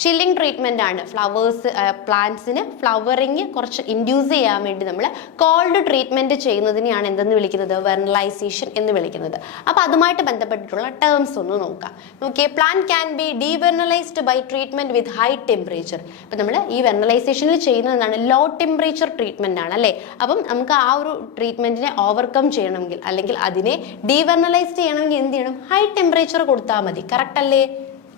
ചില്ലിങ് ട്രീറ്റ്മെന്റ് ആണ്. ഫ്ലവേഴ്സ് പ്ലാന്റ്സിന് ഫ്ലവറിങ് കുറച്ച് ഇൻഡ്യൂസ് ചെയ്യാൻ വേണ്ടി നമ്മൾ കോൾഡ് ട്രീറ്റ്മെന്റ് ചെയ്യുന്നതിനെയാണ് എന്തെന്ന് വിളിക്കുന്നത്? വെർണലൈസേഷൻ എന്ന് വിളിക്കുന്നത്. അപ്പൊ അതുമായിട്ട് ബന്ധപ്പെട്ടിട്ടുള്ള ടേംസ് ഒന്ന് നോക്കാം. നോക്കിയേ, plant can be devernalized by treatment with high temperature. അപ്പൊ നമ്മൾ ഈ വെർണലൈസേഷനിൽ ചെയ്യുന്നത് ലോ ടെമ്പറേച്ചർ ട്രീറ്റ്മെന്റ് ആണ് അല്ലേ. അപ്പം നമുക്ക് ആ ഒരു ട്രീറ്റ്മെന്റിനെ ഓവർകം ചെയ്യണമെങ്കിൽ അല്ലെങ്കിൽ അതിനെ ഡീവെർണലൈസ് ചെയ്യണമെങ്കിൽ എന്ത് ചെയ്യണം? ഹൈ ടെമ്പറേച്ചർ കൊടുത്താൽ മതി. കറക്റ്റ് അല്ലേ?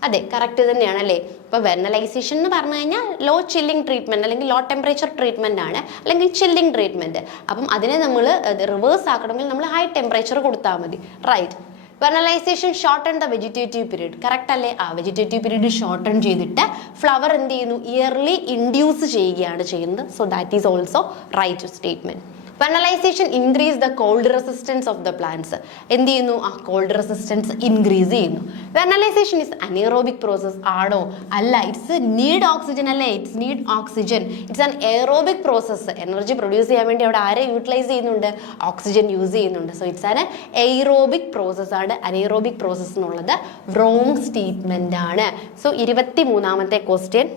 അതെ, കറക്റ്റ് തന്നെയാണ് അല്ലേ. ഇപ്പൊ വെർണലൈസേഷൻ എന്ന് പറഞ്ഞു കഴിഞ്ഞാൽ ലോ ചില്ലിംഗ് ട്രീറ്റ്മെന്റ് അല്ലെങ്കിൽ ലോ ടെമ്പറേച്ചർ ട്രീറ്റ്മെന്റ് ആണ്, അല്ലെങ്കിൽ ചില്ലിംഗ് ട്രീറ്റ്മെന്റ്. അപ്പം അതിനെ നമ്മൾ റിവേഴ്സ് ആക്കണമെങ്കിൽ നമ്മൾ ഹൈ ടെമ്പറേച്ചർ കൊടുത്താൽ മതി. Right. Vernalization shorten the vegetative period. Correct അല്ലേ? വെജിറ്റേറ്റീവ് പീരീഡ് ഷോർട്ടൺ ചെയ്തിട്ട് ഫ്ലവർ എന്ത് ചെയ്യുന്നു? ഇയർലി ഇൻഡ്യൂസ് ചെയ്യുകയാണ് ചെയ്യുന്നത്. So that is also right statement. Vernalization increase the cold resistance of the plants. എന്ത് ചെയ്യുന്നു? കോൾഡ് റെസിസ്റ്റൻസ് ഇൻക്രീസ് ചെയ്യുന്നു. വെർണലൈസേഷൻ ഇസ് അനേറോബിക് പ്രോസസ് ആണോ? അല്ല. ഇറ്റ്സ് നീഡ് ഓക്സിജൻ അല്ലേ? It's need oxygen. It's an aerobic process. Energy produce ചെയ്യാൻ വേണ്ടി അവിടെ ആരെ യൂട്ടിലൈസ് ചെയ്യുന്നുണ്ട്? ഓക്സിജൻ യൂസ് ചെയ്യുന്നുണ്ട്. So it's an aerobic process ആണ്. അനേറോബിക് പ്രോസസ് എന്നുള്ളത് റോങ് സ്റ്റേറ്റ്മെന്റ് ആണ്. സോ 23ാമത്തെ ക്വസ്റ്റ്യൻ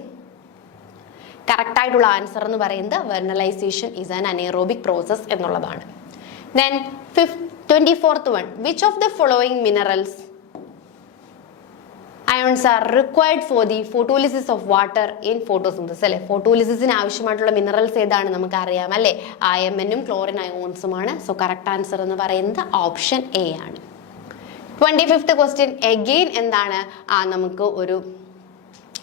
കറക്റ്റ് ആയിട്ടുള്ള ആൻസർ എന്ന് പറയുന്നത് വെർണലൈസേഷൻ ഈസ് ആൻ അനേറോബിക് പ്രോസസ് എന്നുള്ളതാണ്. Then 24th one. Which of the following minerals ions are required for the photolysis of water in photosynthesis? അല്ലെ, ഫോട്ടോലിസിസിന് ആവശ്യമായിട്ടുള്ള minerals ഏതാണ്? നമുക്ക് അറിയാം അല്ലെ. IMN-ഉം ക്ലോറിൻ അയോൺസുമാണ്. സോ കറക്റ്റ് ആൻസർ എന്ന് പറയുന്നത് ഓപ്ഷൻ എ ആണ്. 25th question. അഗെയിൻ എന്താണ്? നമുക്ക് ഒരു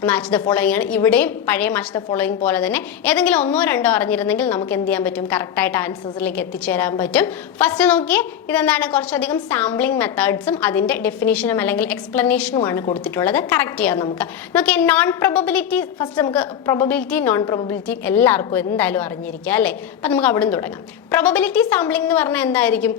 മാച്ച് ദ ഫോളോയിങ് ആണ്. ഇവിടെയും പഴയ മാച്ച് ദ ഫോളോയിങ് പോലെ തന്നെ ഏതെങ്കിലും 1, 2 അറിഞ്ഞിരുന്നെങ്കിൽ നമുക്ക് എന്ത് ചെയ്യാൻ പറ്റും? കറക്റ്റായിട്ട് ആൻസേഴ്സിലേക്ക് എത്തിച്ചേരാൻ പറ്റും. ഫസ്റ്റ് നോക്കിയേ, ഇതെന്താണ്? കുറച്ചധികം സാമ്പിളിംഗ് മെത്തേഡ്സും അതിന്റെ ഡെഫിനേഷനും അല്ലെങ്കിൽ എക്സ്പ്ലനേഷനുമാണ് കൊടുത്തിട്ടുള്ളത്. കറക്റ്റ് ചെയ്യാം നമുക്ക്. നോക്കിയേ, നോൺ പ്രൊബബിലിറ്റി. ഫസ്റ്റ് നമുക്ക് പ്രൊബബിലിറ്റി നോൺ പ്രൊബബിലിറ്റി എല്ലാവർക്കും എന്തായാലും അറിഞ്ഞിരിക്കുക അല്ലേ. അപ്പൊ നമുക്ക് അവിടെ നിന്ന് തുടങ്ങാം. പ്രൊബബിലിറ്റി സാമ്പിളിംഗ് എന്ന് പറഞ്ഞാൽ എന്തായിരിക്കും?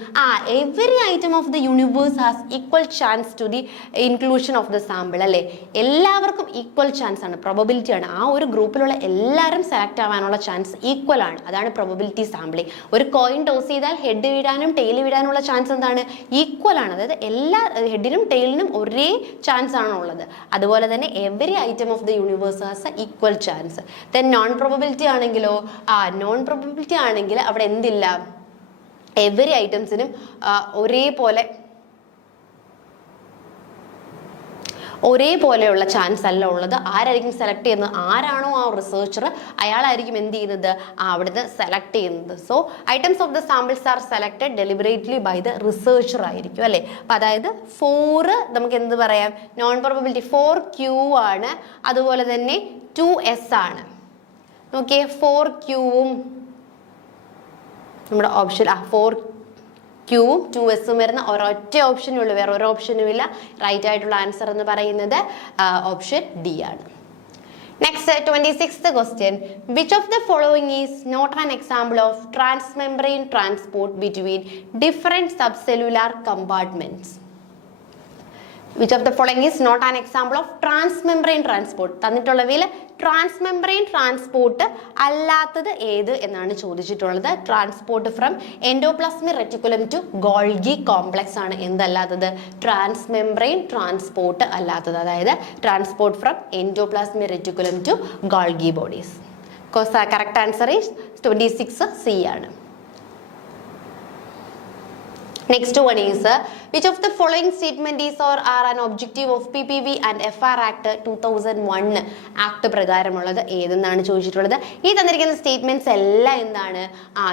Every item of the universe has equal chance to the inclusion of the sample അല്ലേ. എല്ലാവർക്കും ഈക്വൽ ചാൻസ് ആണ്, പ്രോബബിലിറ്റി ആണ്. ആ ഒരു ഗ്രൂപ്പിലുള്ള എല്ലാവരും സെലക്ട് ആവാനുള്ള ചാൻസ് ഈക്വൽ ആണ്. അതാണ് പ്രോബബിലിറ്റി സാമ്പിളിംഗ്. ഒരു കോയിൻ ടോസ് ചെയ്താൽ ഹെഡ് വീഴാനും ടെയിൽ വീഴാനുള്ള ചാൻസ് എന്താണ്? ഈക്വൽ ആണ്. അതായത് എല്ലാ ഹെഡിനും ടെയിലിനും ഒരേ ചാൻസ് ആണ് ഉള്ളത്. അതുപോലെ തന്നെ every item of the universe has A equal chance. Then non probability ആണെങ്കിലോ, നോൺ പ്രോബബിലിറ്റി ആണെങ്കിൽ അവിടെ എന്തില്ല? എവറി ഐറ്റംസിനും ഒരേപോലെയുള്ള ചാൻസ് അല്ല ഉള്ളത്. ആരായിരിക്കും സെലക്ട് ചെയ്യുന്നത്? ആരാണോ ആ റിസർച്ചർ, അയാളായിരിക്കും എന്ത് ചെയ്യുന്നത്? അവിടുന്ന് സെലക്ട് ചെയ്യുന്നത്. So items of the samples are selected deliberately by the researcher ആയിരിക്കും അല്ലേ. അപ്പം അതായത് 4 നമുക്ക് എന്ത് പറയാം? നോൺ പ്രോബബിലിറ്റി 4Q ആണ്. അതുപോലെ തന്നെ 2S ആണ്. നോക്കിയേ, 4Qവും നമ്മുടെ ഓപ്ഷൻ 4Qവും 2Sഉം വരുന്ന ഒരൊറ്റ ഓപ്ഷനേ ഉള്ളൂ, വേറെ ഒരു ഓപ്ഷനും ഇല്ല. റൈറ്റ് ആയിട്ടുള്ള ആൻസർ എന്ന് പറയുന്നത് ഓപ്ഷൻ ഡി ആണ്. Next, 26th question. Which of the following is not an example of transmembrane transport between different subcellular compartments? Which of the following is not an example of transmembrane transport? തന്നിട്ടുള്ളവയിൽ transmembrane transport അല്ലാത്തത് ഏത് എന്നാണ് ചോദിച്ചിട്ടുള്ളത്. Transport from endoplasmic reticulum to Golgi complex ആണ് എന്തല്ലാത്തത്? Transmembrane transport അല്ലാത്തത്. അതായത് transport from endoplasmic reticulum to Golgi bodies. Correct answer is 26C ആണ്. Next one is which of the following statement is or are an objective of PPV and FR Act 2001 act പ്രകാരമുള്ളത് ഏതെന്നാണ് ചോദിച്ചിട്ടുള്ളത്. ഈ തന്നിരിക്കുന്ന statements എല്ലാം എന്താണ്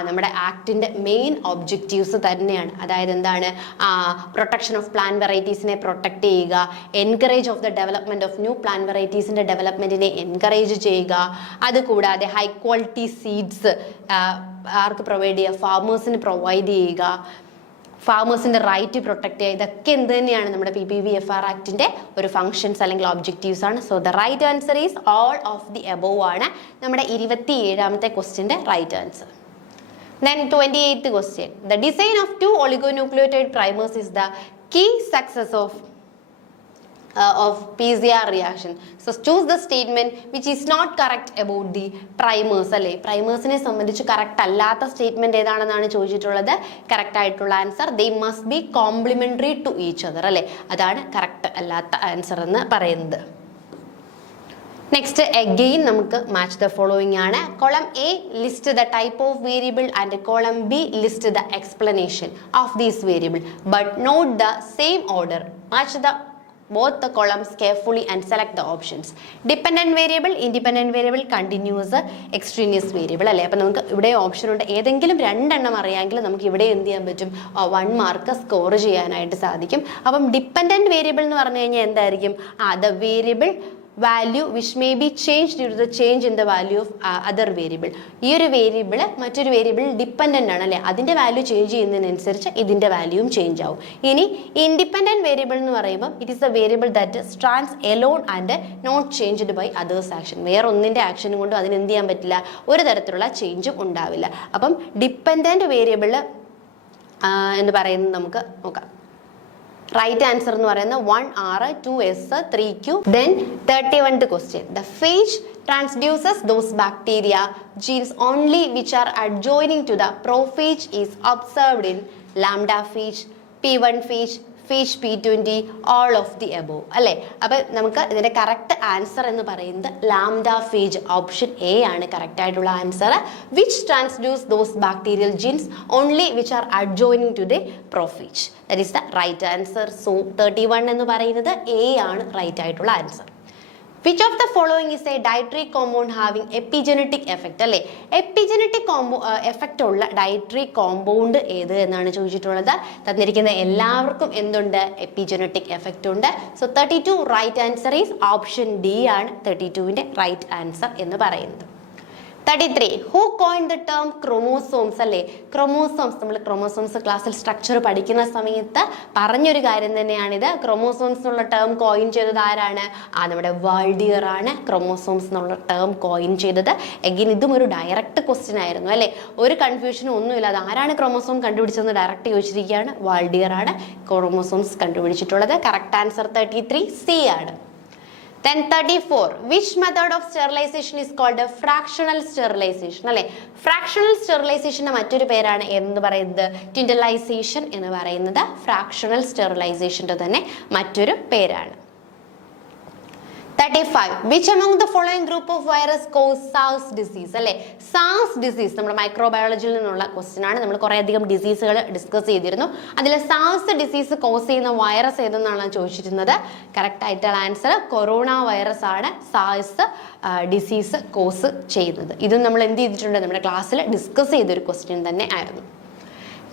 നമ്മുടെ ആക്ടിന്റെ main objectives തന്നെയാണ്. അതായത് എന്താണ് പ്രൊട്ടക്ഷൻ ഓഫ് പ്ലാന്റ് വെറൈറ്റീസിനെ പ്രൊട്ടക്ട് ചെയ്യുക, encourage of the development of new plant വെറൈറ്റീസിന്റെ ഡെവലപ്മെന്റിനെ എൻകറേജ് ചെയ്യുക, അതുകൂടാതെ ഹൈ ക്വാളിറ്റി സീഡ്സ് ആർക്ക് പ്രൊവൈഡ് ചെയ്യുക, ഫാമേഴ്സിന് പ്രൊവൈഡ് ചെയ്യുക, ഫാമേഴ്സിന്റെ റൈറ്റ് പ്രൊട്ടക്ട് ചെയ്യുക. ഇതൊക്കെ എന്ത് തന്നെയാണ് നമ്മുടെ PPV FR ആക്ടിന്റെ ഒരു ഫംഗ്ഷൻസ് അല്ലെങ്കിൽ ഒബ്ജക്റ്റീവ്സ് ആണ്. So the right answer is all of the above ആണ് നമ്മുടെ 27ാമത്തെ ക്വസ്റ്റ്യന്റെ right answer. Then 28th question. The design of 2 oligonucleotide primers is the key success of PCR reaction. So choose the statement which is not correct about the primers. അല്ലേ, പ്രൈമേഴ്സിനെ സംബന്ധിച്ച് correct അല്ലാത്ത statement ഏതാണെന്നാണ് ചോദിച്ചിട്ടുള്ളത്. Correct ആയിട്ടുള്ള answer they must be complementary to each other. അല്ലേ, അതാണ് correct അല്ലാത്ത answer എന്ന് പറയുന്നത്. നെക്സ്റ്റ് അഗെയിൻ നമുക്ക് മാച്ച് ദ ഫോളോയിങ് ആണ്. Column A list the type of variable and column B list the explanation of these variable but not the same order. Match the both the columns carefully and select the options. Dependent variable, independent variable, continuous, extraneous variable. അല്ലേ, അപ്പം നമുക്ക് ഇവിടെ option ഉണ്ട്. ഏതെങ്കിലും 2 എണ്ണം അറിയാമെങ്കിൽ നമുക്ക് ഇവിടെ എന്ത് ചെയ്യാൻ പറ്റും, 1 മാർക്ക് സ്കോർ ചെയ്യാനായിട്ട് സാധിക്കും. അപ്പം ഡിപ്പെൻഡൻറ്റ് വേരിയബിൾ എന്ന് പറഞ്ഞു കഴിഞ്ഞാൽ എന്തായിരിക്കും, the variable value which may be changed due to the change in the value of other variable. ഈ ഒരു വേരിയബിൾ മറ്റൊരു വേരിയബിൾ ഡിപ്പെൻഡൻ്റ് ആണ് അല്ലേ, അതിൻ്റെ വാല്യൂ ചേഞ്ച് ചെയ്യുന്നതിനനുസരിച്ച് ഇതിൻ്റെ വാല്യൂവും ചേഞ്ച് ആവും. ഇനി ഇൻഡിപെൻഡൻറ്റ് വേരിയബിൾ എന്ന് പറയുമ്പോൾ it is a variable that stands alone and not changed by others action. വേറെ ഒന്നിൻ്റെ ആക്ഷനും കൊണ്ടും അതിന് എന്ത് ചെയ്യാൻ പറ്റില്ല, ഒരു തരത്തിലുള്ള ചേഞ്ചും ഉണ്ടാവില്ല. അപ്പം ഡിപ്പെൻഡൻറ്റ് വേരിയബിൾ എന്ന് പറയുന്നത് നമുക്ക് നോക്കാം. റൈറ്റ് ആൻസർ എന്ന് പറയുന്നത് 1R 2S 3Q. Then 31th question. The phage transduces those bacteria genes only which are adjoining to the prophage is observed in lambda phage, P1 phage, phage P20, all of the above. അല്ലേ, അപ്പം നമുക്ക് ഇതിൻ്റെ correct answer എന്ന് പറയുന്നത് lambda phage option A ആണ് correct ആയിട്ടുള്ള answer. Which transduce those bacterial genes only which are adjoining to the prophage. That is the right answer. So 31 എന്ന് പറയുന്നത് എ ആണ് റൈറ്റ് ആയിട്ടുള്ള answer. Which of the following is a dietary compound having epigenetic effect? അല്ലേ, epigenetic effect ഉള്ള dietary compound ഏത് എന്നാണ് ചോദിച്ചിട്ടുള്ളത്. തന്നിരിക്കുന്ന എല്ലാവർക്കും എന്തുണ്ട്, എപ്പിജനറ്റിക് എഫക്റ്റ് ഉണ്ട്. So 32 right answer is option D ആണ് 32ന്റെ റൈറ്റ് ആൻസർ എന്ന് പറയുന്നത്. 33. Who coined the term chromosomes? അല്ലേ, ക്രോമോസോംസ് നമ്മൾ ക്രോമോസോംസ് ക്ലാസ്സിൽ സ്ട്രക്ചർ പഠിക്കുന്ന സമയത്ത് പറഞ്ഞൊരു കാര്യം തന്നെയാണിത്. ക്രോമോസോംസ് എന്നുള്ള ടേം കോയിൻ ചെയ്തത് ആരാണ്, നമ്മുടെ വാൾഡിയർ ആണ് ക്രോമോസോംസ് എന്നുള്ള ടേം കോയിൻ ചെയ്തത്. എഗെയിൻ ഇതും ഒരു ഡയറക്റ്റ് ക്വസ്റ്റ്യൻ ആയിരുന്നു അല്ലേ, ഒരു കൺഫ്യൂഷനും ഒന്നുമില്ല. അത് ആരാണ് ക്രോമോസോം കണ്ടുപിടിച്ചതെന്ന് ഡയറക്റ്റ് ചോദിച്ചിരിക്കുകയാണ്. വാൾഡിയർ ആണ് ക്രോമോസോംസ് കണ്ടുപിടിച്ചിട്ടുള്ളത്. കറക്റ്റ് ആൻസർ 33 C ആണ്. Then 34. Which method of sterilization is called a fractional sterilization? അല്ലേ, ഫ്രാക്ഷണൽ സ്റ്റെറിലൈസേഷൻ്റെ മറ്റൊരു പേരാണ് എന്ന് പറയുന്നത് ട്വിൻഡലൈസേഷൻ എന്ന് പറയുന്നത് ഫ്രാക്ഷണൽ സ്റ്റെറിലൈസേഷൻ്റെ തന്നെ മറ്റൊരു പേരാണ്. 35. Which among the following group of virus cause SARS disease? അല്ലേ, SARS ഡിസീസ് നമ്മുടെ മൈക്രോബയോളജിയിൽ നിന്നുള്ള ക്വസ്റ്റ്യൻ ആണ്. നമ്മൾ കുറേ അധികം ഡിസീസുകൾ ഡിസ്കസ് ചെയ്തിരുന്നു. അതിൽ SARS ഡിസീസ് കോസ് ചെയ്യുന്ന വൈറസ് ഏതെന്നാണ് ചോദിച്ചിരുന്നത്. കറക്റ്റ് ആയിട്ടുള്ള ആൻസർ കൊറോണ വൈറസ് ആണ് SARS ഡിസീസ് കോസ് ചെയ്യുന്നത്. ഇതും നമ്മൾ എന്ത് ചെയ്തിട്ടുണ്ട്, നമ്മുടെ ക്ലാസ്സിൽ ഡിസ്കസ് ചെയ്തൊരു ക്വസ്റ്റ്യൻ തന്നെ ആയിരുന്നു.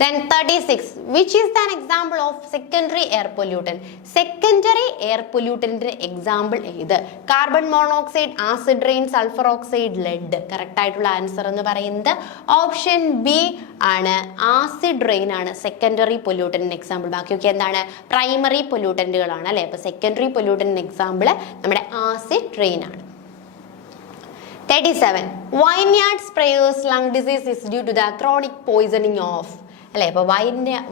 Then 36. Which is an example of secondary air pollutant? Secondary air pollutant example ഏത്, carbon monoxide, acid rain, sulphur oxide, lead. Correct ആയിട്ടുള്ള ആൻസർ എന്ന് പറയുന്നത് ഓപ്ഷൻ ബി ആണ്, ആസിഡ് റെയിൻ ആണ് സെക്കൻഡറി പൊല്യൂട്ടന്റിന് എക്സാമ്പിൾ. ബാക്കിയൊക്കെ എന്താണ്, പ്രൈമറി പൊല്യൂട്ടന്റുകളാണ് അല്ലേ. അപ്പോൾ സെക്കൻഡറി പൊല്യൂട്ടന്റിന് എക്സാമ്പിൾ നമ്മുടെ ആസിഡ് റെയിൻ ആണ്. 37. Vineyard sprayers lung disease is due to the chronic poisoning of അല്ലേ. അപ്പോൾ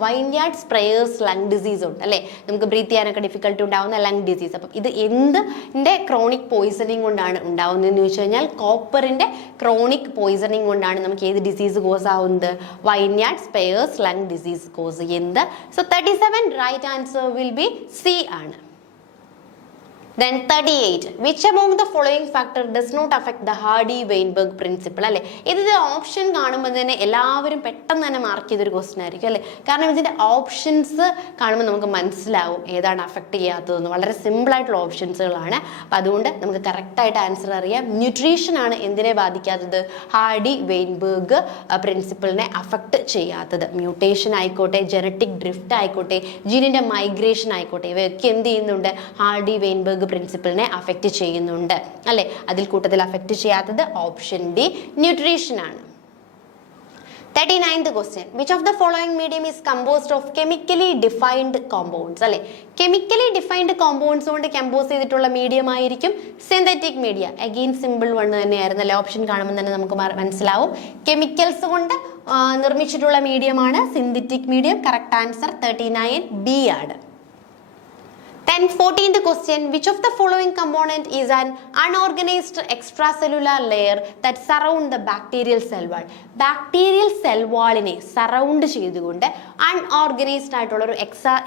വൈൻയാർഡ് സ്പ്രേയേഴ്സ് ലങ് ഡിസീസ് ഉണ്ട് അല്ലേ, നമുക്ക് ബ്രീത്ത് ചെയ്യാനൊക്കെ ഡിഫിക്കൽട്ടി ഉണ്ടാവുന്ന ലങ് ഡിസീസ്. അപ്പം ഇത് എന്തിൻ്റെ ക്രോണിക് പോയിസണിങ് കൊണ്ടാണ് ഉണ്ടാവുന്നതെന്ന് ചോദിച്ചു കഴിഞ്ഞാൽ കോപ്പറിൻ്റെ ക്രോണിക് പോയിസണിങ് കൊണ്ടാണ് നമുക്ക് ഏത് ഡിസീസ് കോസ് ആവുന്നത്, vineyard sprayers lung disease cause ചെയ്യുന്നത്. So 37 right answer will be C ആണ്. Then 38. Which among the following factor does not affect the Hardy-Weinberg principle? അല്ലെ ഇതിന്റെ ഓപ്ഷൻ കാണുമ്പോൾ തന്നെ എല്ലാവരും പെട്ടെന്ന് തന്നെ മാർക്ക് ചെയ്തൊരു ക്വസ്റ്റൻ ആയിരിക്കും അല്ലെ. കാരണം ഇതിന്റെ ഓപ്ഷൻസ് കാണുമ്പോൾ നമുക്ക് മനസ്സിലാവും ഏതാണ് അഫക്ട് ചെയ്യാത്തതെന്ന്. വളരെ സിമ്പിൾ ആയിട്ടുള്ള ഓപ്ഷൻസുകളാണ്. അപ്പം അതുകൊണ്ട് നമുക്ക് കറക്റ്റായിട്ട് ആൻസർ അറിയാം. ന്യൂട്രീഷൻ ആണ് എന്തിനെ ബാധിക്കാത്തത്? ഹാർഡി-വെയിൻബർഗ് പ്രിൻസിപ്പിളിനെ അഫക്ട് ചെയ്യാത്തത്. മ്യൂട്ടേഷൻ ആയിക്കോട്ടെ, ജനറ്റിക് ഡ്രിഫ്റ്റ് ആയിക്കോട്ടെ, ജീനിന്റെ മൈഗ്രേഷൻ ആയിക്കോട്ടെ, ഇവയൊക്കെ എന്ത് ചെയ്യുന്നുണ്ട്? ഹാർഡി-വെയിൻബർഗ് പ്രിൻസിപ്പിളിനെ അഫക്റ്റ് ചെയ്യുന്നുണ്ട് അല്ലെ. അതിൽ കൂട്ടത്തിൽ അഫക്റ്റ് ചെയ്യാത്തത് ഓപ്ഷൻ ഡി ന്യൂട്രീഷൻ ആണ്. 39th question. Which of the following medium is composed of chemically defined compounds? അല്ലെ കെമിക്കലി ഡിഫൈൻഡ് കോമ്പൗണ്ട്സ് കൊണ്ട് കമ്പോസ് ചെയ്തിട്ടുള്ള മീഡിയം ആയിരിക്കും synthetic media. Again simple one തന്നെയായിരുന്നു അല്ലെ. ഓപ്ഷൻ കാണുമ്പോൾ തന്നെ നമുക്ക് മനസ്സിലാവും. കെമിക്കൽസ് കൊണ്ട് നിർമ്മിച്ചിട്ടുള്ള മീഡിയമാണ് synthetic medium. Correct answer 39B ആണ്. Then 14th question. Which of the following component is an unorganized extracellular layer that surround the bacterial cell wall? Bacterial cell wallനെ സറൗണ്ട് ചെയ്തുകൊണ്ട് അൺഓർഗനൈസ്ഡ് ആയിട്ടുള്ള ഒരു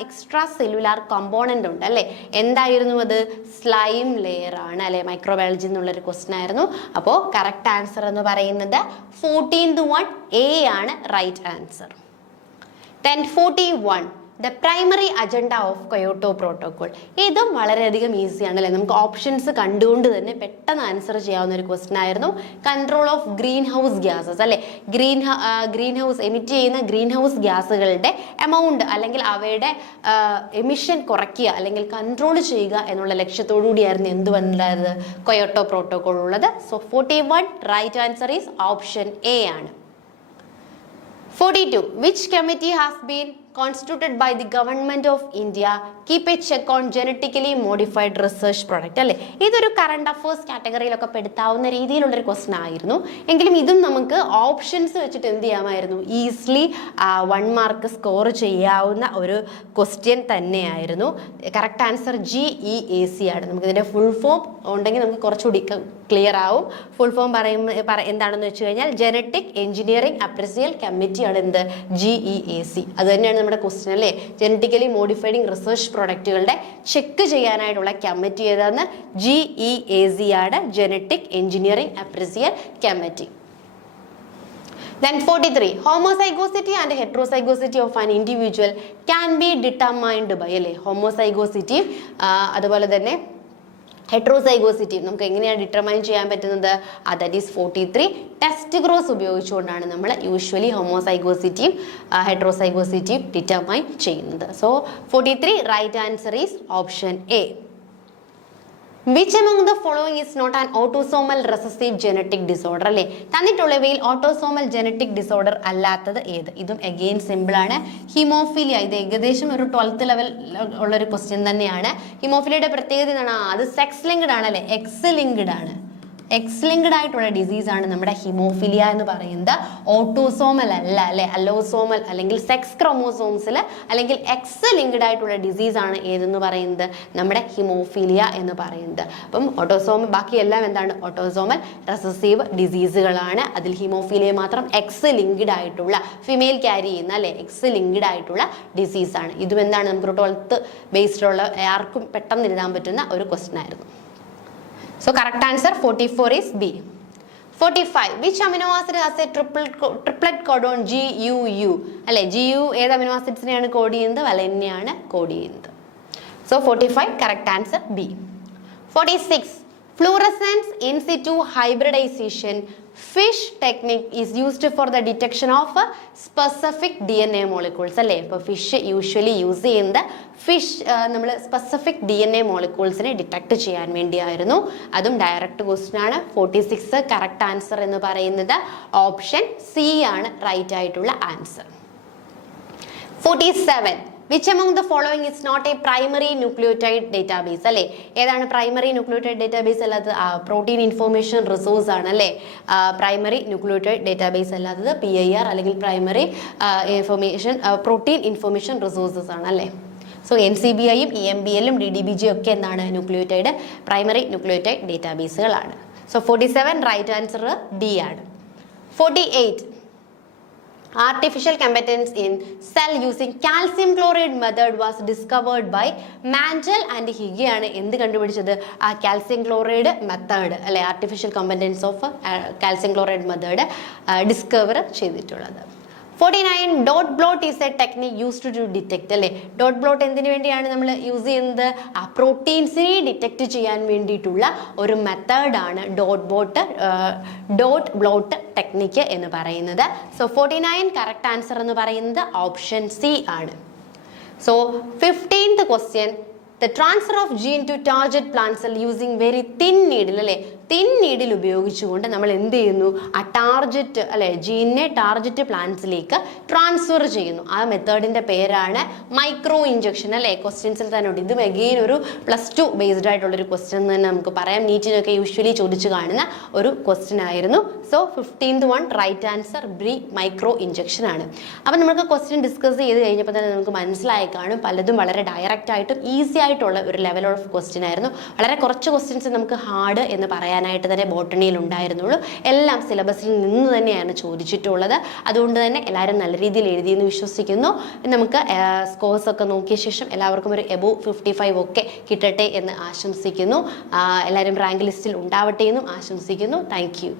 എക്സ്ട്രാ സെല്ലുലാർ കമ്പോണന്റ് ഉണ്ട് അല്ലെ. എന്തായിരുന്നു അത്? Slime layer ആണ് അല്ലെ. മൈക്രോബയോളജി എന്നുള്ളൊരു ക്വസ്റ്റൻ ആയിരുന്നു. അപ്പോൾ കറക്റ്റ് ആൻസർ എന്ന് പറയുന്നത് 14th one A ആണ് right answer. Then 41. The primary agenda of Kyoto Protocol. ഇതും വളരെയധികം ഈസിയാണ് അല്ലേ. നമുക്ക് ഓപ്ഷൻസ് കണ്ടുകൊണ്ട് തന്നെ പെട്ടെന്ന് ആൻസർ ചെയ്യാവുന്ന ഒരു ക്വസ്റ്റൻ ആയിരുന്നു. Control of green house gases അല്ലെ. ഗ്രീൻ ഹൗസ് എമിറ്റ് ചെയ്യുന്ന ഗ്രീൻ ഹൗസ് ഗ്യാസുകളുടെ എമൗണ്ട് അല്ലെങ്കിൽ അവയുടെ എമിഷൻ കുറയ്ക്കുക അല്ലെങ്കിൽ കൺട്രോൾ ചെയ്യുക എന്നുള്ള ലക്ഷ്യത്തോടു കൂടിയായിരുന്നു എന്ത് വന്നത്? കൊയോട്ടോ പ്രോട്ടോകോൾ ഉള്ളത്. So 41 right answer is option A ആണ്. 42. Which committee has been constituted by the government of India keep a check on genetically modified research product അല്ലെ. ഇതൊരു കറണ്ട് അഫേഴ്സ് കാറ്റഗറിയിലൊക്കെ പെടുത്താവുന്ന രീതിയിലുള്ളൊരു ക്വസ്റ്റൻ ആയിരുന്നു. എങ്കിലും ഇതും നമുക്ക് ഓപ്ഷൻസ് വെച്ചിട്ട് എന്ത് ചെയ്യാമായിരുന്നു? ഈസിലി 1 മാർക്ക് സ്കോർ ചെയ്യാവുന്ന ഒരു ക്വസ്റ്റ്യൻ തന്നെയായിരുന്നു. കറക്റ്റ് ആൻസർ GEAC ആണ്. നമുക്കിതിൻ്റെ ഫുൾ ഫോം ഉണ്ടെങ്കിൽ നമുക്ക് കുറച്ചുകൂടി ക്ലിയർ ആവും. ഫുൾ ഫോം എന്താണെന്ന് വെച്ച് കഴിഞ്ഞാൽ ജനറ്റിക് എഞ്ചിനീയറിംഗ് അപ്രസിയൽ കമ്മിറ്റിയാണ് എന്ത്? GEAC. അത് തന്നെയാണ് നമ്മുടെ ക്വസ്റ്റ്യൻ അല്ലേ. ജനറ്റിക്കലി മോഡിഫൈഡിങ് റിസർച്ച് പ്രൊഡക്റ്റുകളുടെ ചെക്ക് ചെയ്യാനായിട്ടുള്ള കമ്മിറ്റി ഏതാണ്? GEAC ആണ്. Genetic engineering appraisal committee. Then 43. Homozygosity and heterozygosity of an individual can be determined by അല്ലേ. ഹോമോസൈഗോസിറ്റി അതുപോലെ തന്നെ ഹെട്രോസൈഗോസിറ്റി നമുക്ക് എങ്ങനെയാണ് ഡിറ്റർമൈൻ ചെയ്യാൻ പറ്റുന്നത്? That is 43. ടെസ്റ്റ് ഗ്രോസ് ഉപയോഗിച്ചുകൊണ്ടാണ് നമ്മൾ യൂഷ്വലി ഹോമോസൈഗോസിറ്റിയും ഹെട്രോസൈഗോസിറ്റിയും ഡിറ്റർമൈൻ ചെയ്യുന്നത്. So 43 right answer is option A. Which among the following is not an autosomal recessive genetic disorder അല്ലേ. തന്നിട്ടുള്ളവയിൽ ഓട്ടോസോമൽ ജനറ്റിക് ഡിസോർഡർ അല്ലാത്തത് ഏത്? ഇതും അഗെയിൻ സിമ്പിൾ ആണ്. ഹിമോഫീലിയ. ഇത് ഏകദേശം ഒരു 12th ലെവൽ ഉള്ളൊരു ക്വസ്റ്റ്യൻ തന്നെയാണ്. ഹിമോഫീലിയയുടെ പ്രത്യേകത എന്താണ്? അത് സെക്സ് ലിങ്ക്ഡ് ആണ് അല്ലെ. എക്സ് ലിങ്ക്ഡ് ആണ്. എക്സ് ലിങ്ക്ഡ് ആയിട്ടുള്ള ഡിസീസാണ് നമ്മുടെ ഹിമോഫിലിയ എന്ന് പറയുന്നത്. ഓട്ടോസോമൽ അല്ല അല്ലെ. അലോസോമൽ അല്ലെങ്കിൽ സെക്സ് ക്രോമോസോംസിൽ അല്ലെങ്കിൽ എക്സ് ലിങ്ക്ഡ് ആയിട്ടുള്ള ഡിസീസാണ് ഏതെന്ന് പറയുന്നത്? നമ്മുടെ ഹിമോഫിലിയ എന്ന് പറയുന്നത്. അപ്പം ഓട്ടോസോമൽ ബാക്കിയെല്ലാം എന്താണ്? ഓട്ടോസോമൽ റെസസീവ് ഡിസീസുകളാണ്. അതിൽ ഹിമോഫിലിയ മാത്രം എക്സ് ലിങ്ക്ഡ് ആയിട്ടുള്ള ഫിമെയിൽ ക്യാരി ചെയ്യുന്ന അല്ലെ എക്സ് ലിങ്ക്ഡ് ആയിട്ടുള്ള ഡിസീസാണ്. ഇതും എന്താണ്? നമുക്ക് 12th ബേസ്ഡിലുള്ള ആർക്കും പെട്ടെന്ന് എഴുതാൻ പറ്റുന്ന ഒരു ക്വസ്റ്റ്യൻ ആയിരുന്നു. So correct answer 44 is B. 45. Which amino acid has a triplet codon GUU? അല്ലെ GU ഏത് അമിനോ ആസിഡ്സിനെയാണ് കോഡ് ചെയ്യുന്നത്? വലനെയാണ് കോഡ് ചെയ്യുന്നത്. So 45 correct answer B. 46. Fluorescence in situ hybridization fish technique is used for the detection of specific DNA molecules അല്ലേ. ഇപ്പോൾ fish usually use ചെയ്യുന്നത് നമ്മൾ specific DNA മോളിക്യൂൾസിനെ detect ചെയ്യാൻ വേണ്ടിയായിരുന്നു. അതും ഡയറക്റ്റ് ക്വസ്റ്റ്യൻ ആണ്. 46 കറക്റ്റ് ആൻസർ എന്ന് പറയുന്നത് ഓപ്ഷൻ സി ആണ് റൈറ്റ് ആയിട്ടുള്ള answer. 47. Which among the following is not a primary nucleotide database അല്ലേ. ഏതാണ് പ്രൈമറി ന്യൂക്ലിയോടൈഡ് ഡേറ്റാബേസ് അല്ലാത്തത്? പ്രോട്ടീൻ ഇൻഫോർമേഷൻ റിസോഴ്സ് ആണ് അല്ലേ. പ്രൈമറി ന്യൂക്ലിയോടൈഡ് ഡേറ്റാബേസ് അല്ലാത്തത് PIR അല്ലെങ്കിൽ പ്രൈമറി പ്രോട്ടീൻ ഇൻഫോർമേഷൻ റിസോഴ്സസ് ആണ് അല്ലേ. സോ NCBIയും EMBLും DDBG ഒക്കെ എന്താണ്? ന്യൂക്ലിയോടൈഡ് പ്രൈമറി ന്യൂക്ലിയോടൈഡ് ഡേറ്റാബേസുകളാണ്. സോ 47 റൈറ്റ് ആൻസർ D ആണ്. 48. Artificial competence in cell using calcium chloride method was discovered by Mantel and Higge ആണ് എന്ത് കണ്ടുപിടിച്ചത്? ആ കാൽസ്യം ക്ലോറൈഡ് മെത്തേഡ് അല്ലെ, artificial competence of calcium chloride method discover ചെയ്തിട്ടുള്ളത്. 49 dot blot is a technique used to detect അല്ലേ. Dot blot എന്തിനു വേണ്ടിയാണ് നമ്മൾ യൂസ് ചെയ്യുന്നത്? ആ പ്രോട്ടീൻസിനെ ഡിറ്റക്ട് ചെയ്യാൻ വേണ്ടിയിട്ടുള്ള ഒരു മെത്തേഡാണ് ഡോട്ട് ബ്ലോട്ട് ടെക്നിക്ക് എന്ന് പറയുന്നത്. സോ 49 കറക്റ്റ് ആൻസർ എന്ന് പറയുന്നത് ഓപ്ഷൻ സി ആണ്. So 15th question, the transfer of gene to target plant cell using very thin needle അല്ലേ, തിൻ നീഡിൽ ഉപയോഗിച്ചുകൊണ്ട് നമ്മൾ എന്ത് ചെയ്യുന്നു? ആ ടാർജറ്റ് അല്ലെ ജീനിനെ ടാർജറ്റ് പ്ലാന്റ്സിലേക്ക് ട്രാൻസ്ഫർ ചെയ്യുന്നു. ആ മെത്തേഡിന്റെ പേരാണ് മൈക്രോ ഇഞ്ചക്ഷൻ അല്ലെ. ക്വസ്റ്റ്യൻസിൽ തന്നെ ഉണ്ട്. ഇതും അഗെയിൻ ഒരു +2 ബേസ്ഡ് ആയിട്ടുള്ളൊരു ക്വസ്റ്റ്യൻ എന്ന് തന്നെ നമുക്ക് പറയാം. നീറ്റിനൊക്കെ യൂഷ്വലി ചോദിച്ചു കാണുന്ന ഒരു ക്വസ്റ്റ്യൻ ആയിരുന്നു. So 15th one right answer B micro injection ആണ്. അപ്പം നമുക്ക് ക്വസ്റ്റ്യൻ ഡിസ്കസ് ചെയ്ത് കഴിഞ്ഞപ്പോൾ തന്നെ നമുക്ക് മനസ്സിലായി കാണും പലതും വളരെ ഡയറക്റ്റ് ആയിട്ടും ഈസി ആയിട്ടുള്ള ഒരു ലെവൽ ഓഫ് ക്വസ്റ്റ്യൻ ആയിരുന്നു. വളരെ കുറച്ച് ക്വസ്റ്റ്യൻസ് നമുക്ക് ഹാർഡ് എന്ന് പറയാനായിട്ട് തന്നെ ബോട്ടണിയിൽ ഉണ്ടായിരുന്നുള്ളൂ. എല്ലാം സിലബസിൽ നിന്ന് തന്നെയാണ് ചോദിച്ചിട്ടുള്ളത്. അതുകൊണ്ട് തന്നെ എല്ലാവരും നല്ല രീതിയിൽ എഴുതിയെന്ന് വിശ്വസിക്കുന്നു. നമുക്ക് സ്കോർസ് ഒക്കെ നോക്കിയ ശേഷം എല്ലാവർക്കും ഒരു എബോവ് 55 ഒക്കെ കിട്ടട്ടെ എന്ന് ആശംസിക്കുന്നു. എല്ലാവരും റാങ്ക് ലിസ്റ്റിൽ ഉണ്ടാവട്ടെ എന്നും ആശംസിക്കുന്നു. Thank you.